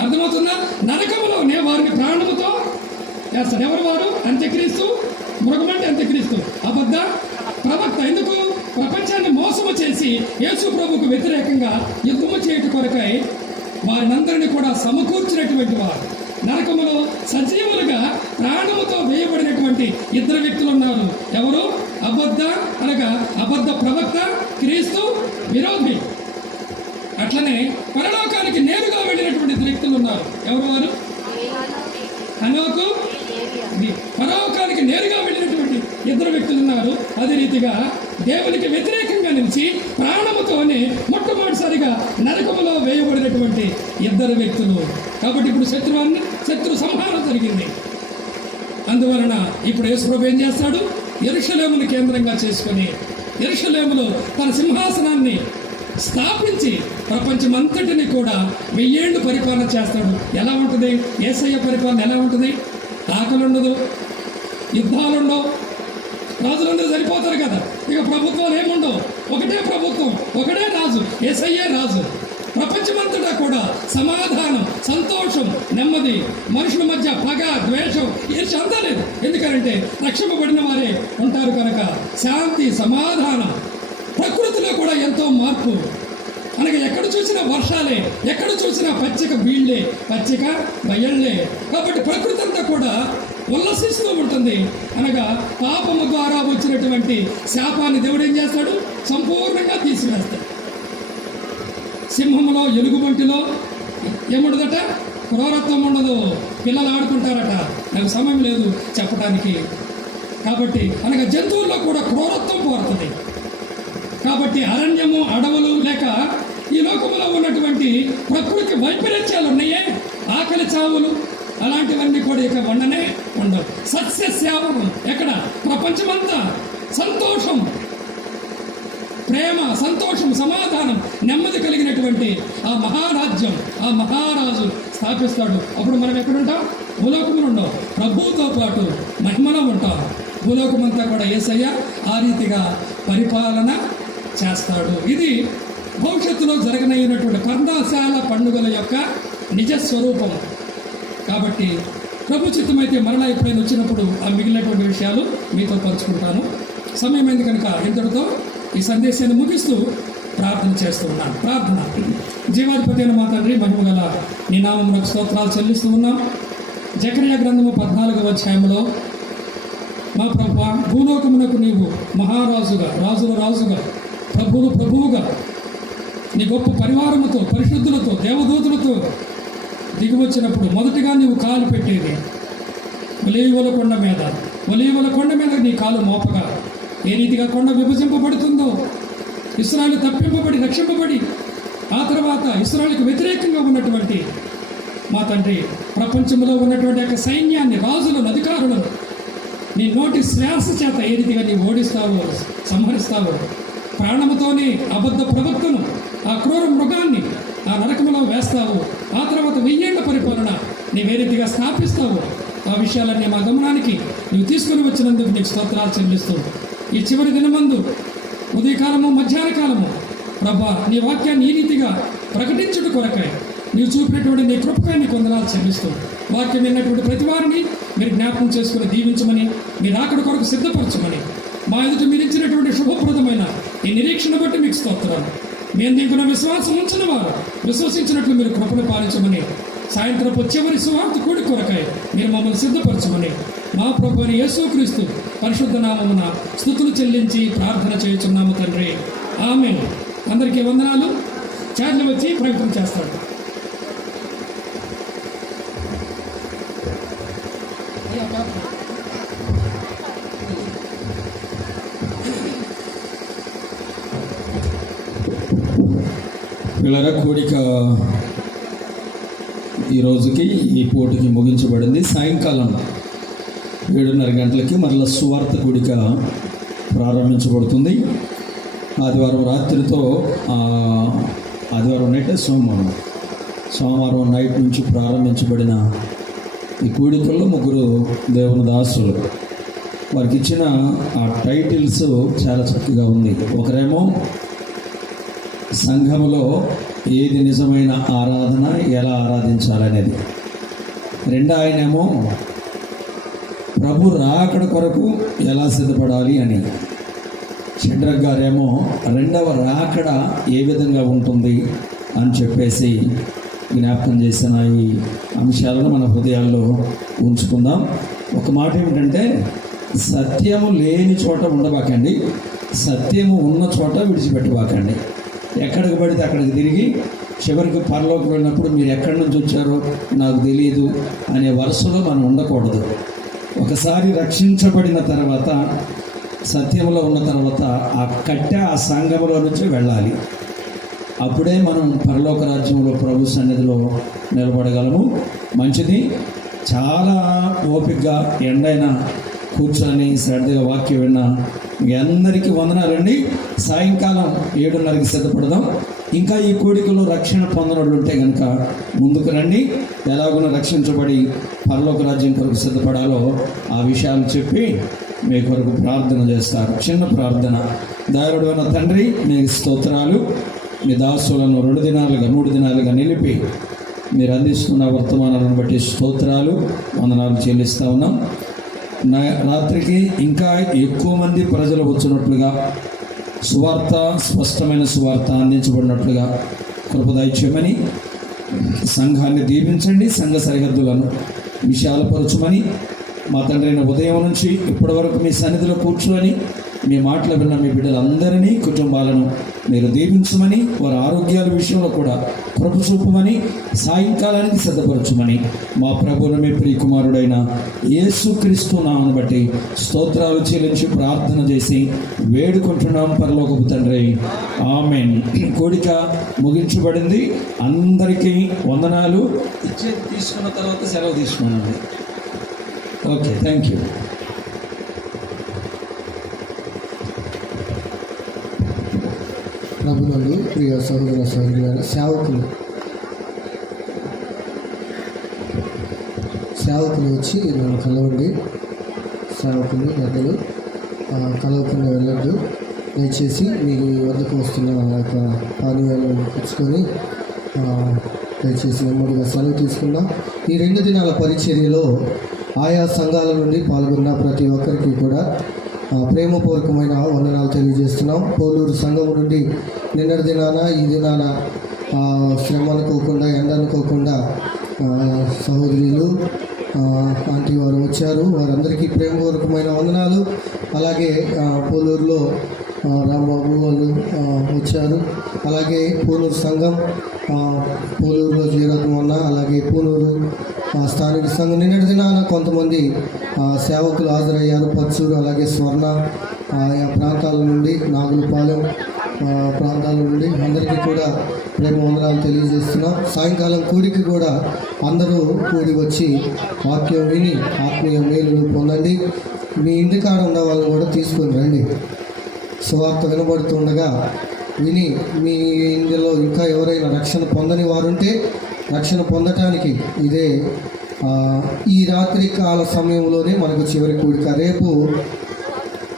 అర్థమవుతుందా? నరకములోనే వారిని ప్రాణముతో వేస్తాడు. ఎవరు వారు? అంత్యక్రీస్తు. మృగం అంటే అంత్యక్రీస్తు, అబద్ధ ప్రవక్త. ఎందుకు? ప్రపంచాన్ని మోసము చేసి యేసు ప్రభుకు వ్యతిరేకంగా యుద్ధము చేయట కొరకై వారినందరినీ కూడా సమకూర్చినటువంటి వారు. నరకములో సజీవులుగా ప్రాణముతో వేయబడినటువంటి ఇద్దరు వ్యక్తులు ఉన్నారు. ఎవరు? అబద్ధ ప్రవక్త, క్రీస్తు విరోధి. అట్లనే పరలోకానికి నేరుగా వెళ్ళినటువంటి ఇద్దరు వ్యక్తులు ఉన్నారు. ఎవరు వారు? హనోకు. పరలోకానికి నేరుగా వెళ్ళినటువంటి ఇద్దరు వ్యక్తులు ఉన్నారు. అదే రీతిగా దేవునికి వ్యతిరేకంగా నిలిచి ప్రాణముతోనే మొట్టమొదటిసారిగా నరకములో వేయబడినటువంటి ఇద్దరు వ్యక్తులు. కాబట్టి ఇప్పుడు శత్రు సంహారం జరిగింది. అందువలన ఇప్పుడు యేసు ప్రభువు ఏం చేస్తాడు? యెరూషలేమును కేంద్రంగా చేసుకొని యెరూషలేములో తన సింహాసనాన్ని స్థాపించి ప్రపంచమంతటిని కూడా 1000 ఏళ్ళు పరిపాలన చేస్తాడు. ఎలా ఉంటుంది యేసయ్య పరిపాలన? ఎలా ఉంటుంది? ఆకలి ఉండదు, యుద్ధాలుండవు, రాజులందరూ సరిపోతారు కదా, ఇక ప్రభుత్వాలు ఏముండవు, ఒకటే ప్రభుత్వం, ఒకటే రాజు, యేసయ్యే రాజు. ప్రపంచమంతటా కూడా సమాధానం, సంతోషం, నెమ్మది, మనుషుల మధ్య పగ, ద్వేషం ఏది అంతా లేదు. ఎందుకంటే రక్షింపబడిన వారే ఉంటారు కనుక శాంతి, సమాధానం. ప్రకృతిలో కూడా ఎంతో మార్పు, అనగా ఎక్కడ చూసినా వర్షాలే, ఎక్కడ చూసినా పచ్చిక బీళ్లే, పచ్చిక బయళ్ళే. కాబట్టి ప్రకృతి అంతా కూడా ఉల్లసిస్తూ ఉంటుంది. అనగా పాపము ద్వారా వచ్చినటువంటి శాపాన్ని దేవుడు ఏం చేస్తాడు? సంపూర్ణంగా తీసివేస్తాడు. సింహంలో, ఎలుగుబంటిలో ఏముండదట? క్రూరత్వం ఉండదు. పిల్లలు ఆడుకుంటారట, నాకు సమయం లేదు చెప్పడానికి. కాబట్టి అనగా జంతువుల్లో కూడా క్రూరత్వం పోరుతుంది. కాబట్టి అరణ్యము, అడవులు లేక ఈ లోకంలో ఉన్నటువంటి ప్రకృతి వైపరీత్యాలు ఉన్నాయే, ఆకలి చావులు అలాంటివన్నీ కూడా ఇక ఉండనే ఉండవు. సస్యశ్యామం ఎక్కడ? ప్రపంచమంతా సంతోషం, ప్రేమ, సంతోషం, సమాధానం, నెమ్మది కలిగినటువంటి ఆ మహారాజ్యం, ఆ మహారాజు స్థాపిస్తాడు. అప్పుడు మనం ఎక్కడుంటాం? భూలోకములు ఉండవు, ప్రభువుతో పాటు మహిమలో ఉంటాం. భూలోకమంతా కూడా యేసయ్య ఆ రీతిగా పరిపాలన చేస్తాడు. ఇది భవిష్యత్తులో జరగనైనటువంటి పర్ణశాల పండుగల యొక్క నిజ స్వరూపం. కాబట్టి ప్రభు చిత్తమైతే మరలా ఎప్పుడైనా వచ్చినప్పుడు ఆ మిగిలినటువంటి విషయాలు మీతో పంచుకుంటాను. సమయం అయింది కనుక ఇంతటితో ఈ సందేశాన్ని ముగిస్తూ ప్రార్థన చేస్తూ ఉన్నాను. ప్రార్థన. జీవాధిపతి అయిన మా తండ్రి, మహిమగల నీ నామమునకు స్తోత్రాలు చెల్లిస్తూ ఉన్నాం. జకర్యా గ్రంథము 14వ అధ్యాయంలో మా ప్రభువా, భూలోకమునకు నీవు మహారాజుగా, రాజుల రాజుగా, ప్రభువుగా నీ గొప్ప పరివారముతో, పరిశుద్ధులతో, దేవదూతులతో దిగివచ్చినప్పుడు మొదటిగా నీవు కాలు పెట్టేది ఒలీవల కొండ మీద. ఒలీవల కొండ మీద నీ కాలు మోపగా ఏ రీతిగా కొండ విభజింపబడుతుందో, ఇశ్రాయేలు తప్పింపబడి రక్షింపబడి ఆ తర్వాత ఇశ్రాయేలుకు వ్యతిరేకంగా ఉన్నటువంటి మా తండ్రి ప్రపంచంలో ఉన్నటువంటి యొక్క సైన్యాన్ని, రాజులను, అధికారులను నీ నోటి శ్వాస చేత ఏ రీతిగా నీ ఓడిస్తావో, సంహరిస్తావో, ప్రాణముతోనే అబద్ధ ప్రవక్తను, ఆ క్రూర మృగాన్ని ఆ నరకములో వేస్తావు. ఆ తర్వాత 1000 ఏళ్ల పరిపాలన నీవే రీతిగా స్థాపిస్తావు. ఆ విషయాలన్నీ మా గమనానికి నీవు తీసుకుని వచ్చినందుకు నీకు స్తోత్రాలు చెల్లిస్తూ ఈ చివరి దినమందు ఉదయకాలము, మధ్యాహ్న కాలము ప్రభా నీ వాక్యాన్ని ఈ రీతిగా ప్రకటించుట కొరకై నీవు చూపినటువంటి నీ కృపకై నీకు వందనాలు చెల్లిస్తూ వాక్యం విన్నటువంటి ప్రతి వారిని మీరు జ్ఞాపకం చేసుకుని దీవించమని, మీరు అక్కడి కొరకు సిద్ధపరచమని, మా ఎదుట మీరు ఇచ్చినటువంటి శుభప్రదమైన ఈ నిరీక్షణ బట్టి మీకు స్తోత్రాలు. మేము దీనికి విశ్వాసం ఉంచిన వారు విశ్వసించినట్లు మీరు కృపను పాలించమని, సాయంత్రపు చివరి సువార్త కూడి కొరకై మీరు మమ్మల్ని సిద్ధపరచమని మా ప్రభువైన యేసుక్రీస్తు పరిశుద్ధ నామమున స్తుతులు చెల్లించి ప్రార్థన చేయుచున్నాము తండ్రి. ఆమేన్. అందరికీ వందనాలు. చార్లు వచ్చి ప్రయత్నం చేస్తాడు. పిల్లల కూడిక ఈ రోజుకి, ఈ పూటకి ముగించబడింది. సాయంకాలం 7:30 గంటలకి మరలా సువార్త కూడిక ప్రారంభించబడుతుంది. ఆదివారం రాత్రితో, ఆదివారం నైట్, సోమవారం నైట్ నుంచి ప్రారంభించబడిన ఈ కూడికల్లో 3 దేవుని దాసులు, వారికి ఇచ్చిన ఆ టైటిల్స్ చాలా చక్కగా ఉంది. ఒకరేమో సంఘములో ఏది నిజమైన ఆరాధన, ఎలా ఆరాధించాలనేది. రెండో ఆయనేమో ప్రభు రాకడ కొరకు ఎలా సిద్ధపడాలి అని. షడ్రక్ గారేమో రెండవ రాకడ ఏ విధంగా ఉంటుంది అని చెప్పేసి జ్ఞాపకం చేసిన ఈ అంశాలను మన హృదయాల్లో ఉంచుకుందాం. ఒక మాట ఏమిటంటే, సత్యము లేని చోట ఉండబాకండి, సత్యము ఉన్న చోట విడిచిపెట్టబాకండి. ఎక్కడికి పడితే అక్కడికి తిరిగి చివరికి పరలోకి వెళ్ళినప్పుడు మీరు ఎక్కడి నుంచి వచ్చారో నాకు తెలియదు అనే వరుసలో మనం ఉండకూడదు. ఒకసారి రక్షించబడిన తర్వాత, సత్యంలో ఉన్న తర్వాత ఆ కట్టె ఆ సంఘములో నుంచి వెళ్ళాలి. అప్పుడే మనం పరలోక రాజ్యంలో ప్రభు సన్నిధిలో నిలబడగలము. మంచిది. చాలా ఓపికగా ఎండైనా కూర్చొని శ్రద్ధగా వాక్యం విన్నా మీ అందరికీ వందనాలండి. సాయంకాలం 7:30కి సిద్ధపడదాం. ఇంకా ఈ కూడికలో రక్షణ పొందనోళ్ళు ఉంటే కనుక ముందుకు రండి. ఎలాగున్నా రక్షించబడి పరలోక రాజ్యం కొరకు సిద్ధపడాలో ఆ విషయాలు చెప్పి మీ కొరకు ప్రార్థన చేస్తారు. చిన్న ప్రార్థన. దయాళుడైన తండ్రి, మీకు స్తోత్రాలు. మీ దాసులను 2 దినాలుగా 3 దినాలుగా నిలిపి మీరు అందిస్తున్న వర్తమానాలను బట్టి స్తోత్రాలు, వందనాలు చెల్లిస్తూ ఉన్నాం. రాత్రికి ఇంకా ఎక్కువ మంది ప్రజలు వచ్చినట్లుగా, సువార్త, స్పష్టమైన సువార్త అందించబడినట్లుగా కృప దయచేయమని, సంఘాన్ని దీవించండి, సంఘ సరిహద్దులను విశాలపరచమని, మా తండ్రైన ఉదయం నుంచి ఇప్పటి వరకు మీ సన్నిధిలో కూర్చొని మీ మాటలు విన్న మీ బిడ్డలందరినీ, కుటుంబాలను మీరు దీవించమని, వారి ఆరోగ్యాల విషయంలో కూడా కృప చూపమని, సాయంకాలానికి సిద్ధపరచమని మా ప్రభువును మీ ప్రియకుమారుడైన యేసుక్రీస్తు నామమును బట్టి స్తోత్రాలు చెల్లించి ప్రార్థన చేసి వేడుకుంటున్నాం పరలోకపు తండ్రి. ఆమేన్. కోడిక ముగించబడింది. అందరికీ వందనాలు. ఇచ్చేది తీసుకున్న తర్వాత సెలవు తీసుకున్నాను. Okay, thank you. ప్రభునందు ప్రియ సహోదర సహోదరుల సేవకులు వచ్చి నన్ను కలవండి. సేవకులు పెద్దలు కలవకుండా వెళ్ళొద్దు. దయచేసి మీ వద్దకు వస్తున్న యొక్క పానీయాలను పుచ్చుకొని దయచేసి నెమ్మదిగా సెలవు తీసుకుందాం. ఈ 2 దినాల పరిచర్యలో ఆయా సంఘాల నుండి పాల్గొన్న ప్రతి ఒక్కరికి కూడా ప్రేమపూర్వకమైన వందనాలు తెలియజేస్తున్నాం. పోలూరు సంఘం నుండి నిన్నటి దినాన ఈ దినాన శ్రమ అనుకోకుండా, ఎండ అనుకోకుండా సహోదరులు ఆంటీ వారు వచ్చారు. వారందరికీ ప్రేమపూర్వకమైన వందనాలు. అలాగే పోలూరులో రాంబాబు వాళ్ళు వచ్చారు. అలాగే పోలూరు సంఘం పోలూరులో చేరడం వల్ల, అలాగే పోలూరు స్థానిక సంఘం నిన్నటి దినాన కొంతమంది సేవకులు హాజరయ్యారు. పచ్చూరు, అలాగే స్వర్ణ, ఆయా ప్రాంతాల నుండి, నాగులపాలెం ప్రాంతాల నుండి అందరికీ కూడా ప్రేమ వందనాలు తెలియజేస్తున్నాం. సాయంకాలం కూడికి కూడా అందరూ కూడి వచ్చి వాక్యం విని ఆత్మీయ మేలును పొందండి. మీ ఇంటికాడ ఉన్న వాళ్ళని కూడా తీసుకొని రండి. సువార్త వినబడుతుండగా విని మీ ఇంటిలో ఇంకా ఎవరైనా రక్షణ పొందని వారుంటే రక్షణ పొందటానికి ఇదే ఈ రాత్రి కాల సమయంలోనే మనకు చివరి కూడిక. రేపు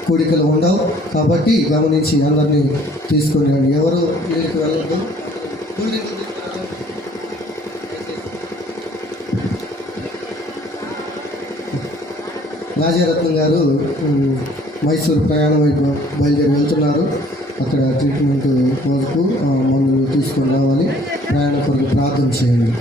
కూడికలు ఉండవు కాబట్టి గమనించి అందరినీ తీసుకొని రండి. ఎవరు వీరికి వెళ్ళద్దు. రాజరత్నం గారు మైసూరు ప్రయాణం వైపు బయలుదేరి వెళ్తున్నారు. అక్కడ ట్రీట్మెంట్ కొరకు మందులు తీసుకొని రావాలి. ప్రయాణం కొరకు ప్రార్థన చేయండి.